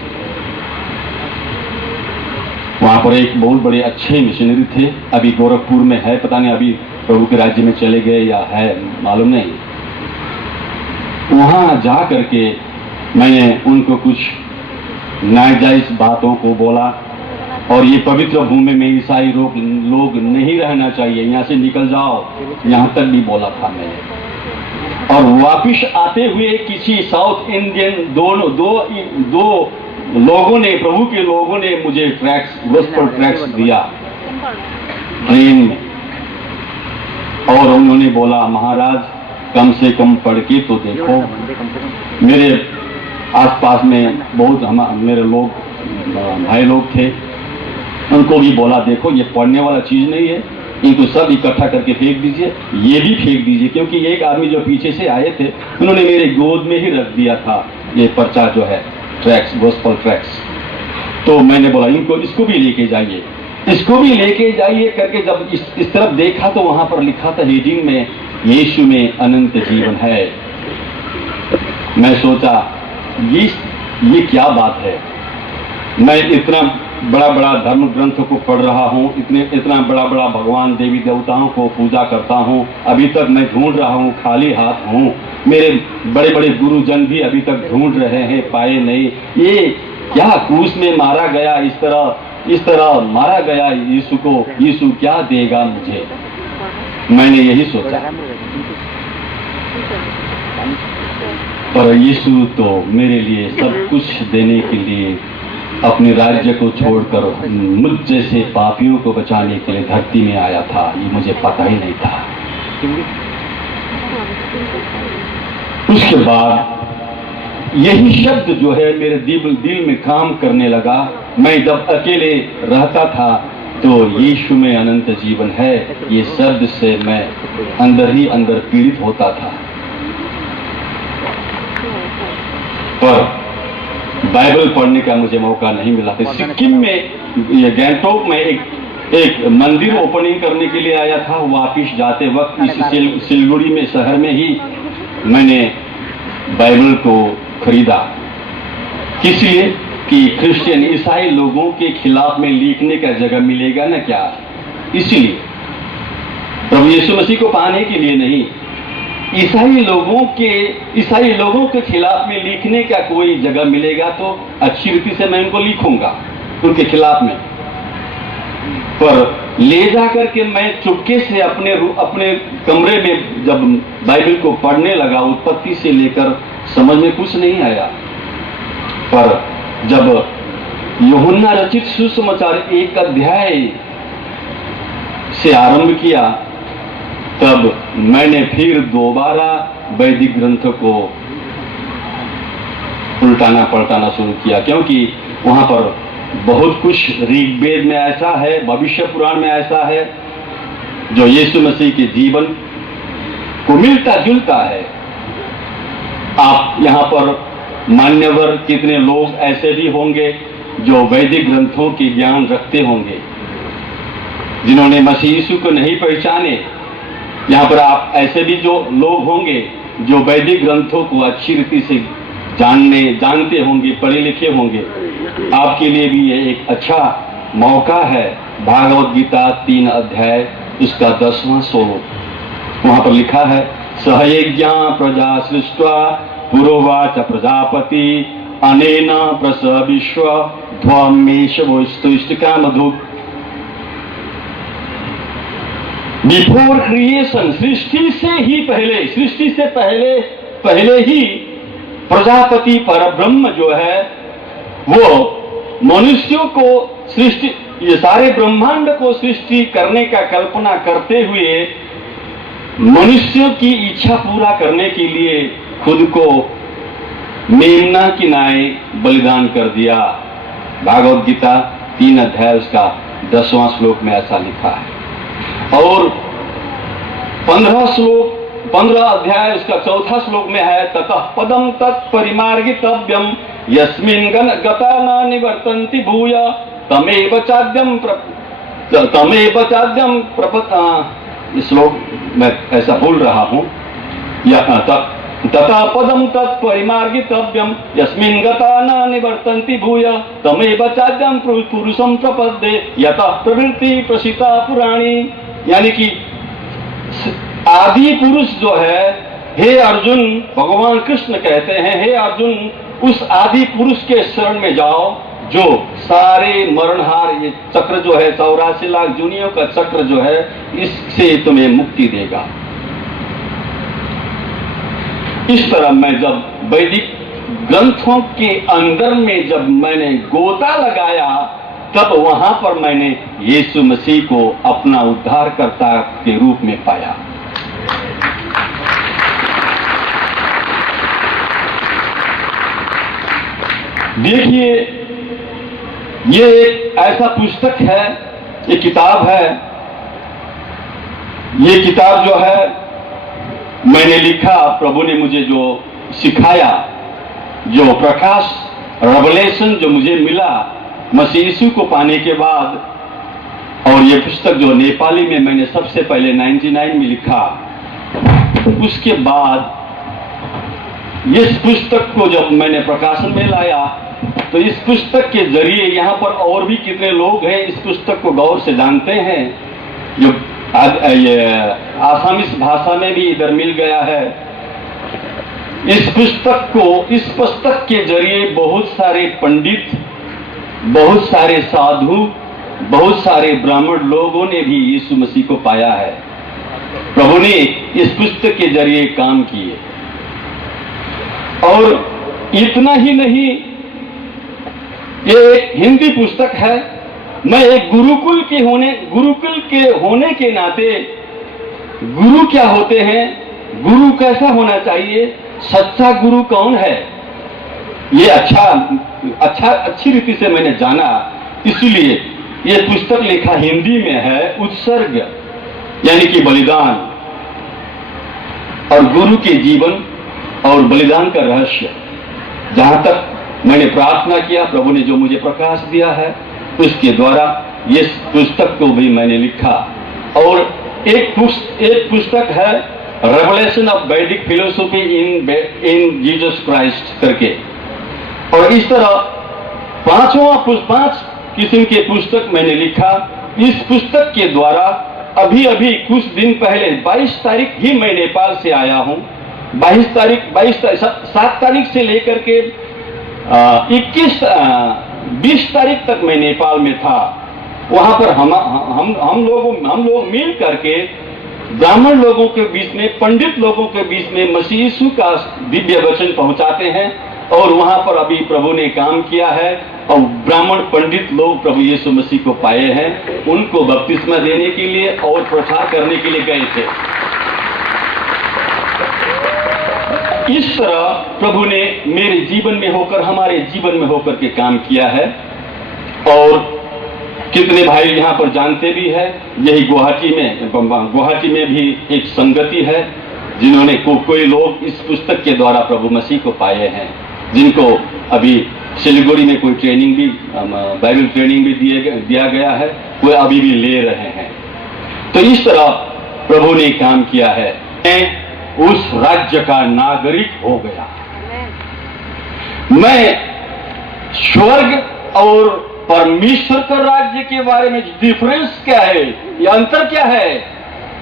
वहां पर एक बहुत बड़े अच्छे मिशनरी थे, अभी गोरखपुर में है, पता नहीं अभी प्रभु के राज्य में चले गए या है मालूम नहीं। वहां जा करके मैंने उनको कुछ नाजायज बातों को बोला और ये पवित्र भूमि में ईसाई लोग नहीं रहना चाहिए, यहाँ से निकल जाओ, यहाँ तक भी बोला था मैंने। और वापिस आते हुए किसी साउथ इंडियन दो लोगों ने, प्रभु के लोगों ने मुझे गोस्पेल ट्रैक्स दिया ट्रेन में, और उन्होंने बोला महाराज कम से कम पढ़ के तो देखो। मेरे आसपास में बहुत मेरे लोग, भाई लोग थे, उनको भी बोला देखो ये पढ़ने वाला चीज नहीं है, इनको सब इकट्ठा करके फेंक दीजिए, ये भी फेंक दीजिए। क्योंकि एक आदमी जो पीछे से आए थे उन्होंने मेरे गोद में ही रख दिया था ये पर्चा जो है ट्रैक्स, गोस्पेल ट्रैक्स। तो मैंने बोला इसको भी लेके जाइए, इसको भी लेके जाइए करके जब इस तरफ देखा तो वहां पर लिखा था हेडिंग में, यीशु में अनंत जीवन है। मैं सोचा ये क्या बात है, मैं इतना बड़ा बड़ा धर्म ग्रंथ को पढ़ रहा हूँ, इतना बड़ा बड़ा भगवान देवी देवताओं को पूजा करता हूँ, अभी तक मैं ढूंढ रहा हूँ, खाली हाथ हूँ। मेरे बड़े बड़े गुरुजन भी अभी तक ढूंढ रहे हैं, पाए नहीं। ये क्या क्रूस में मारा गया, इस तरह मारा गया यीशु को, यीशु क्या देगा मुझे? मैंने यही सोचा। पर यीशु तो मेरे लिए सब कुछ देने के लिए अपने राज्य को छोड़कर मुझ जैसे पापियों को बचाने के लिए धरती में आया था, ये मुझे पता ही नहीं था। उसके बाद यही शब्द जो है मेरे दिल में काम करने लगा। मैं जब अकेले रहता था तो यीशु में अनंत जीवन है, ये शब्द से मैं अंदर ही अंदर पीड़ित होता था। पर बाइबल पढ़ने का मुझे मौका नहीं मिला था। सिक्किम में, ये गैंगटोक में एक मंदिर ओपनिंग करने के लिए आया था। वापिस जाते वक्त इस सिलगुड़ी में शहर में ही मैंने बाइबल को खरीदा। किस लिए? कि क्रिश्चियन ईसाई लोगों के खिलाफ में लिखने का जगह मिलेगा ना क्या, इसलिए प्रभु यीशु मसीह को पाने के लिए नहीं, ईसाई लोगों के खिलाफ में लिखने का कोई जगह मिलेगा तो अच्छी रीति से मैं उनको लिखूंगा उनके खिलाफ में। पर ले जाकर के मैं चुपके से अपने कमरे में जब बाइबल को पढ़ने लगा, उत्पत्ति से लेकर समझ में कुछ नहीं आया। पर जब यूहन्ना रचित सुसमाचार 1 अध्याय से आरंभ किया, तब मैंने फिर दोबारा वैदिक ग्रंथ को उल्टाना पलटाना शुरू किया, क्योंकि वहां पर बहुत कुछ ऋग्वेद में ऐसा है, भविष्य पुराण में ऐसा है जो यीशु मसीह के जीवन को मिलता जुलता है। आप यहां पर मान्यवर कितने लोग ऐसे भी होंगे जो वैदिक ग्रंथों के ज्ञान रखते होंगे, जिन्होंने मसीह यीशु को नहीं पहचाने। यहां पर आप ऐसे भी जो लोग होंगे जो वैदिक ग्रंथों को अच्छी रीति से जानते होंगे, पढ़े लिखे होंगे। आपके लिए भी ये एक अच्छा मौका है। भागवत गीता 3 अध्याय उसका 10वां श्लोक, वहां पर लिखा है, सहयज्ञा प्रजा सृष्ट्वा पुरोवाच प्रजापति अनेन प्रस विश्व ध्वमेश वस्तुष्टिका मधु। बिफोर क्रिएशन, सृष्टि से पहले ही प्रजापति परब्रह्म जो है वो मनुष्यों को सृष्टि, ये सारे ब्रह्मांड को सृष्टि करने का कल्पना करते हुए मनुष्यों की इच्छा पूरा करने के लिए खुद को मेमना की नाई बलिदान कर दिया। भागवत गीता 3 अध्याय उसका 10वां श्लोक में ऐसा लिखा है। और 15 अध्याय उसका 4था श्लोक में है, ततः पदम तत्परिमार्गितव्यम यस्मिन् गता न निवर्तन्ति भूय तमेव चाद्यम इस श्लोक मैं ऐसा बोल रहा हूं, तथा पदम तत्परिमार्गितव्यम यस्मिन् गता न निवर्तन्ति भूय तमेव चाद्यम पुरुषम प्रपद्ये यतः प्रवृत्ति प्रसिता पुराणी। यानी कि आदि पुरुष जो है, हे अर्जुन, भगवान कृष्ण कहते हैं, हे अर्जुन उस आदि पुरुष के शरण में जाओ जो सारे मरणहार ये चक्र जो है 84 लाख दुनियों का चक्र जो है इससे तुम्हें मुक्ति देगा। इस तरह मैं जब वैदिक ग्रंथों के अंदर में जब मैंने गोता लगाया तब वहां पर मैंने यीशु मसीह को अपना उद्धारकर्ता के रूप में पाया। देखिए, ये एक ऐसा पुस्तक है, ये किताब है। ये किताब जो है मैंने लिखा, प्रभु ने मुझे जो सिखाया, जो प्रकाश रेवलेशन जो मुझे मिला मसीह यीशु को पाने के बाद, और ये पुस्तक जो नेपाली में मैंने सबसे पहले 99 में लिखा, उसके बाद इस पुस्तक को जब मैंने प्रकाशन में लाया तो इस पुस्तक के जरिए यहाँ पर और भी कितने लोग हैं इस पुस्तक को गौर से जानते हैं, जो आसामीस भाषा में भी इधर मिल गया है। इस पुस्तक के जरिए बहुत सारे पंडित, बहुत सारे साधु, बहुत सारे ब्राह्मण लोगों ने भी यीशु मसीह को पाया है। प्रभु ने इस पुस्तक के जरिए काम किए। और इतना ही नहीं, ये एक हिंदी पुस्तक है। मैं एक गुरुकुल के होने के नाते, गुरु क्या होते हैं, गुरु कैसा होना चाहिए, सच्चा गुरु कौन है, ये अच्छी रीति से मैंने जाना। इसीलिए ये पुस्तक लिखा हिंदी में है, उत्सर्ग यानी कि बलिदान और गुरु के जीवन और बलिदान का रहस्य। जहां तक मैंने प्रार्थना किया, प्रभु ने जो मुझे प्रकाश दिया है उसके द्वारा ये पुस्तक को भी मैंने लिखा। और एक पुस्तक है रेवलेशन ऑफ वैदिक फिलोसॉफी इन जीसस क्राइस्ट करके। और इस तरह 5 किस्म के पुस्तक मैंने लिखा। इस पुस्तक के द्वारा अभी कुछ दिन पहले 22 तारीख ही मैं नेपाल से आया हूं। 7 तारीख से लेकर के 20 तारीख तक मैं नेपाल में था। वहां पर हम लोग मिल करके ब्राह्मण लोगों के बीच में, पंडित लोगों के बीच में मसीह यीशु का दिव्य वचन पहुंचाते हैं। और वहां पर अभी प्रभु ने काम किया है और ब्राह्मण पंडित लोग प्रभु यीशु मसीह को पाए हैं। उनको बपतिस्मा देने के लिए और प्रचार करने के लिए गए थे। इस तरह प्रभु ने मेरे जीवन में होकर, हमारे जीवन में होकर के काम किया है। और कितने भाई यहाँ पर जानते भी है, यही गुवाहाटी में भी एक संगति है जिन्होंने कोई लोग इस पुस्तक के द्वारा प्रभु मसीह को पाए हैं, जिनको अभी सिलीगुड़ी में कोई ट्रेनिंग भी, बाइबल ट्रेनिंग भी दिया गया है, कोई अभी भी ले रहे हैं। तो इस तरह प्रभु ने काम किया है। मैं उस राज्य का नागरिक हो गया। मैं स्वर्ग और परमेश्वर का राज्य के बारे में डिफरेंस क्या है, ये अंतर क्या है,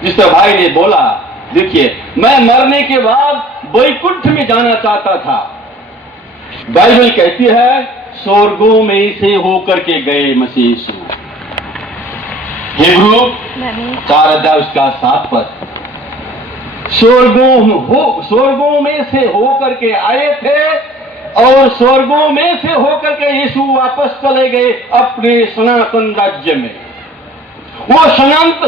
जिस तरह भाई ने बोला, देखिए मैं मरने के बाद वैकुंठ में जाना चाहता था। बाइबल कहती है स्वर्गों में से होकर के गए मसीह यीशु। हिब्रू 4 उसका 7 पद, स्वर्गों में से होकर के आए थे और स्वर्गों में से होकर के यीशु वापस चले गए अपने सनातन राज्य में। वो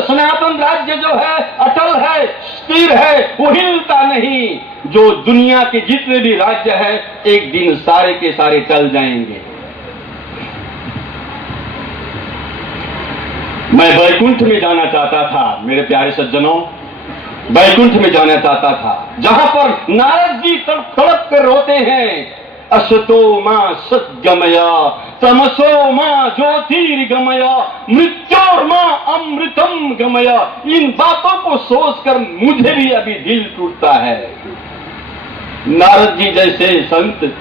सनातन राज्य जो है अटल है, स्थिर है, वो हिलता नहीं। जो दुनिया के जितने भी राज्य है एक दिन सारे के सारे टल जाएंगे। मैं वैकुंठ में जाना चाहता था, मेरे प्यारे सज्जनों, वैकुंठ में जाना चाहता था, जहां पर नारद जी तड़प कर रोते हैं, असतो मां सद्गमया तमसो मां ज्योतिर्गमया मृत्योर मां अमृतम गमया। इन बातों को सोचकर मुझे भी अभी दिल टूटता है। नारद जी जैसे संत,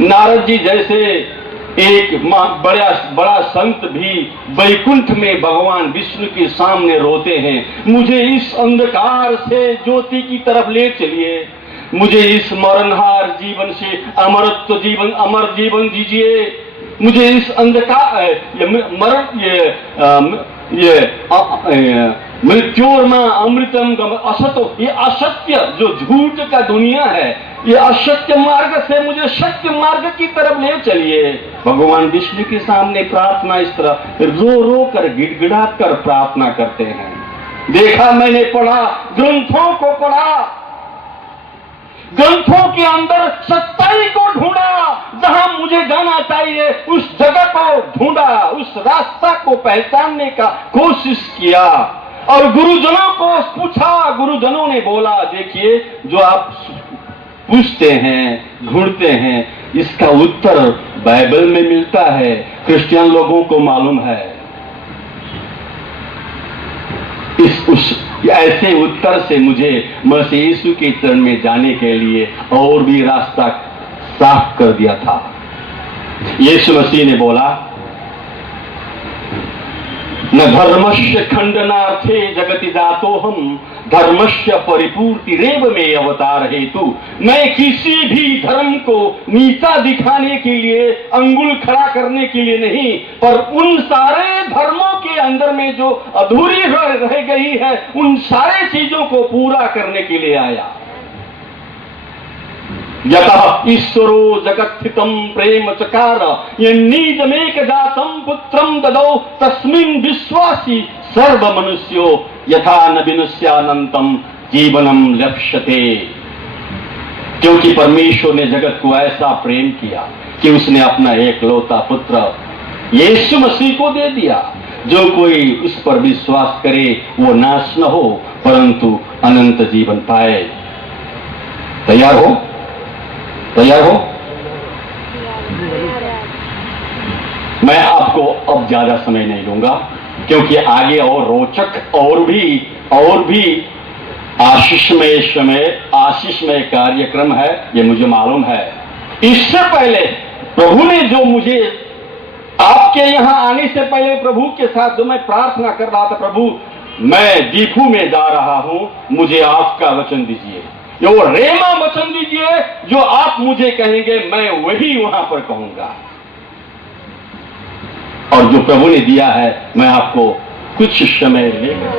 नारद जी जैसे एक बड़ा संत भी वैकुंठ में भगवान विष्णु के सामने रोते हैं, मुझे इस अंधकार से ज्योति की तरफ ले चलिए, मुझे इस मरणहार जीवन से अमरत्व जीवन, अमर जीवन दीजिए, मुझे इस अंधकार मृत्योर्मा अमृतम गम असतो, ये असत्य जो झूठ का दुनिया है, ये असत्य मार्ग से मुझे सत्य मार्ग की तरफ ले चलिए। भगवान विष्णु के सामने प्रार्थना इस तरह रो रो कर गिड़गिड़ा कर प्रार्थना करते हैं। देखा, मैंने पढ़ा, ग्रंथों को पढ़ा, ग्रंथों के अंदर सच्चाई को ढूंढा, जहां मुझे जाना चाहिए उस जगह को ढूंढा, उस रास्ता को पहचानने का कोशिश किया और गुरुजनों को पूछा। गुरुजनों ने बोला, देखिए जो आप पूछते हैं, ढूंढते हैं, इसका उत्तर बाइबल में मिलता है, क्रिश्चियन लोगों को मालूम है। ऐसे उत्तर से मुझे मसीह यीशु के चरण में जाने के लिए और भी रास्ता साफ कर दिया था। यीशु मसीह ने बोला, न धर्मस्य खंडनार्थे जगति जातोहम धर्मस्य परिपूर्तिरेव में अवतार हेतु। मैं किसी भी धर्म को नीचा दिखाने के लिए, अंगुल खड़ा करने के लिए नहीं, पर उन सारे धर्मों के अंदर में जो अधूरी रह गई है, उन सारे चीजों को पूरा करने के लिए आया। यतः ईश्वरो जगत्थितम प्रेम चकार यन्नीजमेक जातम पुत्रम ददौ तस्मिन् विश्वासी सर्व मनुष्यो यथा न विनुष्यानंतम जीवनम लक्ष्यते। क्योंकि परमेश्वर ने जगत को ऐसा प्रेम किया कि उसने अपना एकलौता पुत्र यीशु मसीह को दे दिया। जो कोई उस पर विश्वास करे वो नाश न हो परंतु अनंत जीवन पाए। तैयार हो? तैयार हो? मैं आपको अब ज्यादा समय नहीं दूंगा क्योंकि आगे और रोचक और भी आशीषमय कार्यक्रम है, ये मुझे मालूम है। इससे पहले प्रभु ने जो मुझे आपके यहां आने से पहले प्रभु के साथ जो मैं प्रार्थना कर रहा था, प्रभु मैं दीपू में जा रहा हूं, मुझे आपका वचन दीजिए, वो रेमा वचन दीजिए, जो आप मुझे कहेंगे मैं वही वहां पर कहूंगा। और जो प्रभु ने दिया है मैं आपको कुछ समय लेकर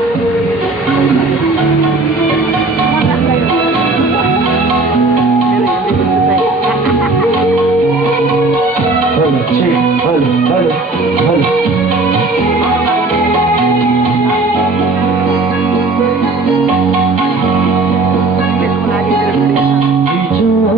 जो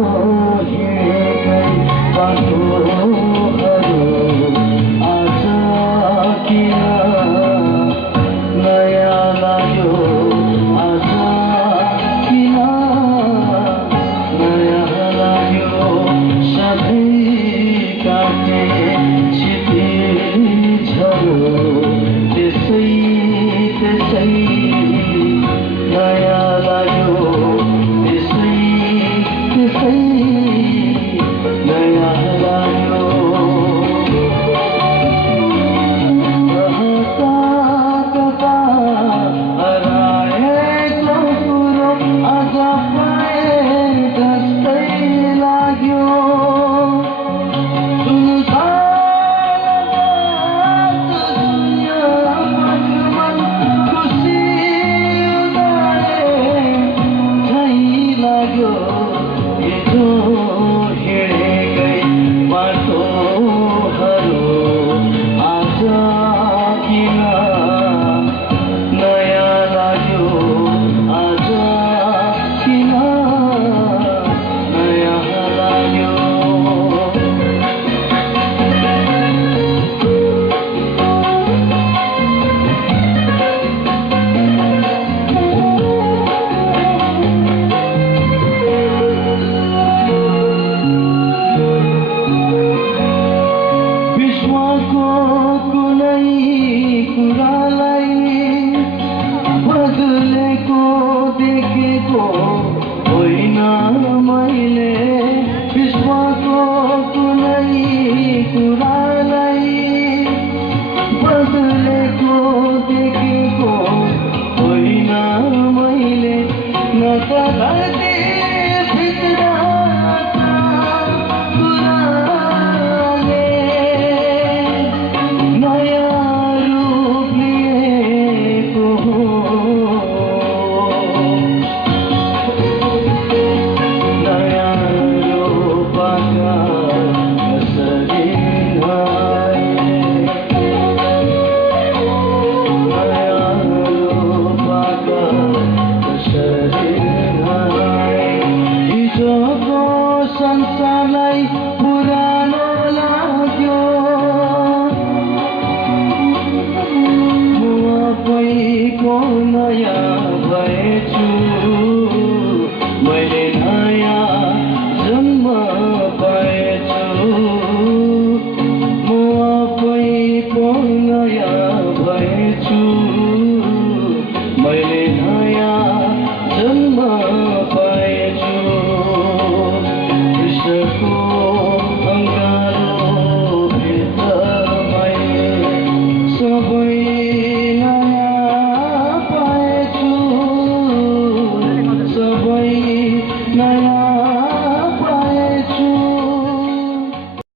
न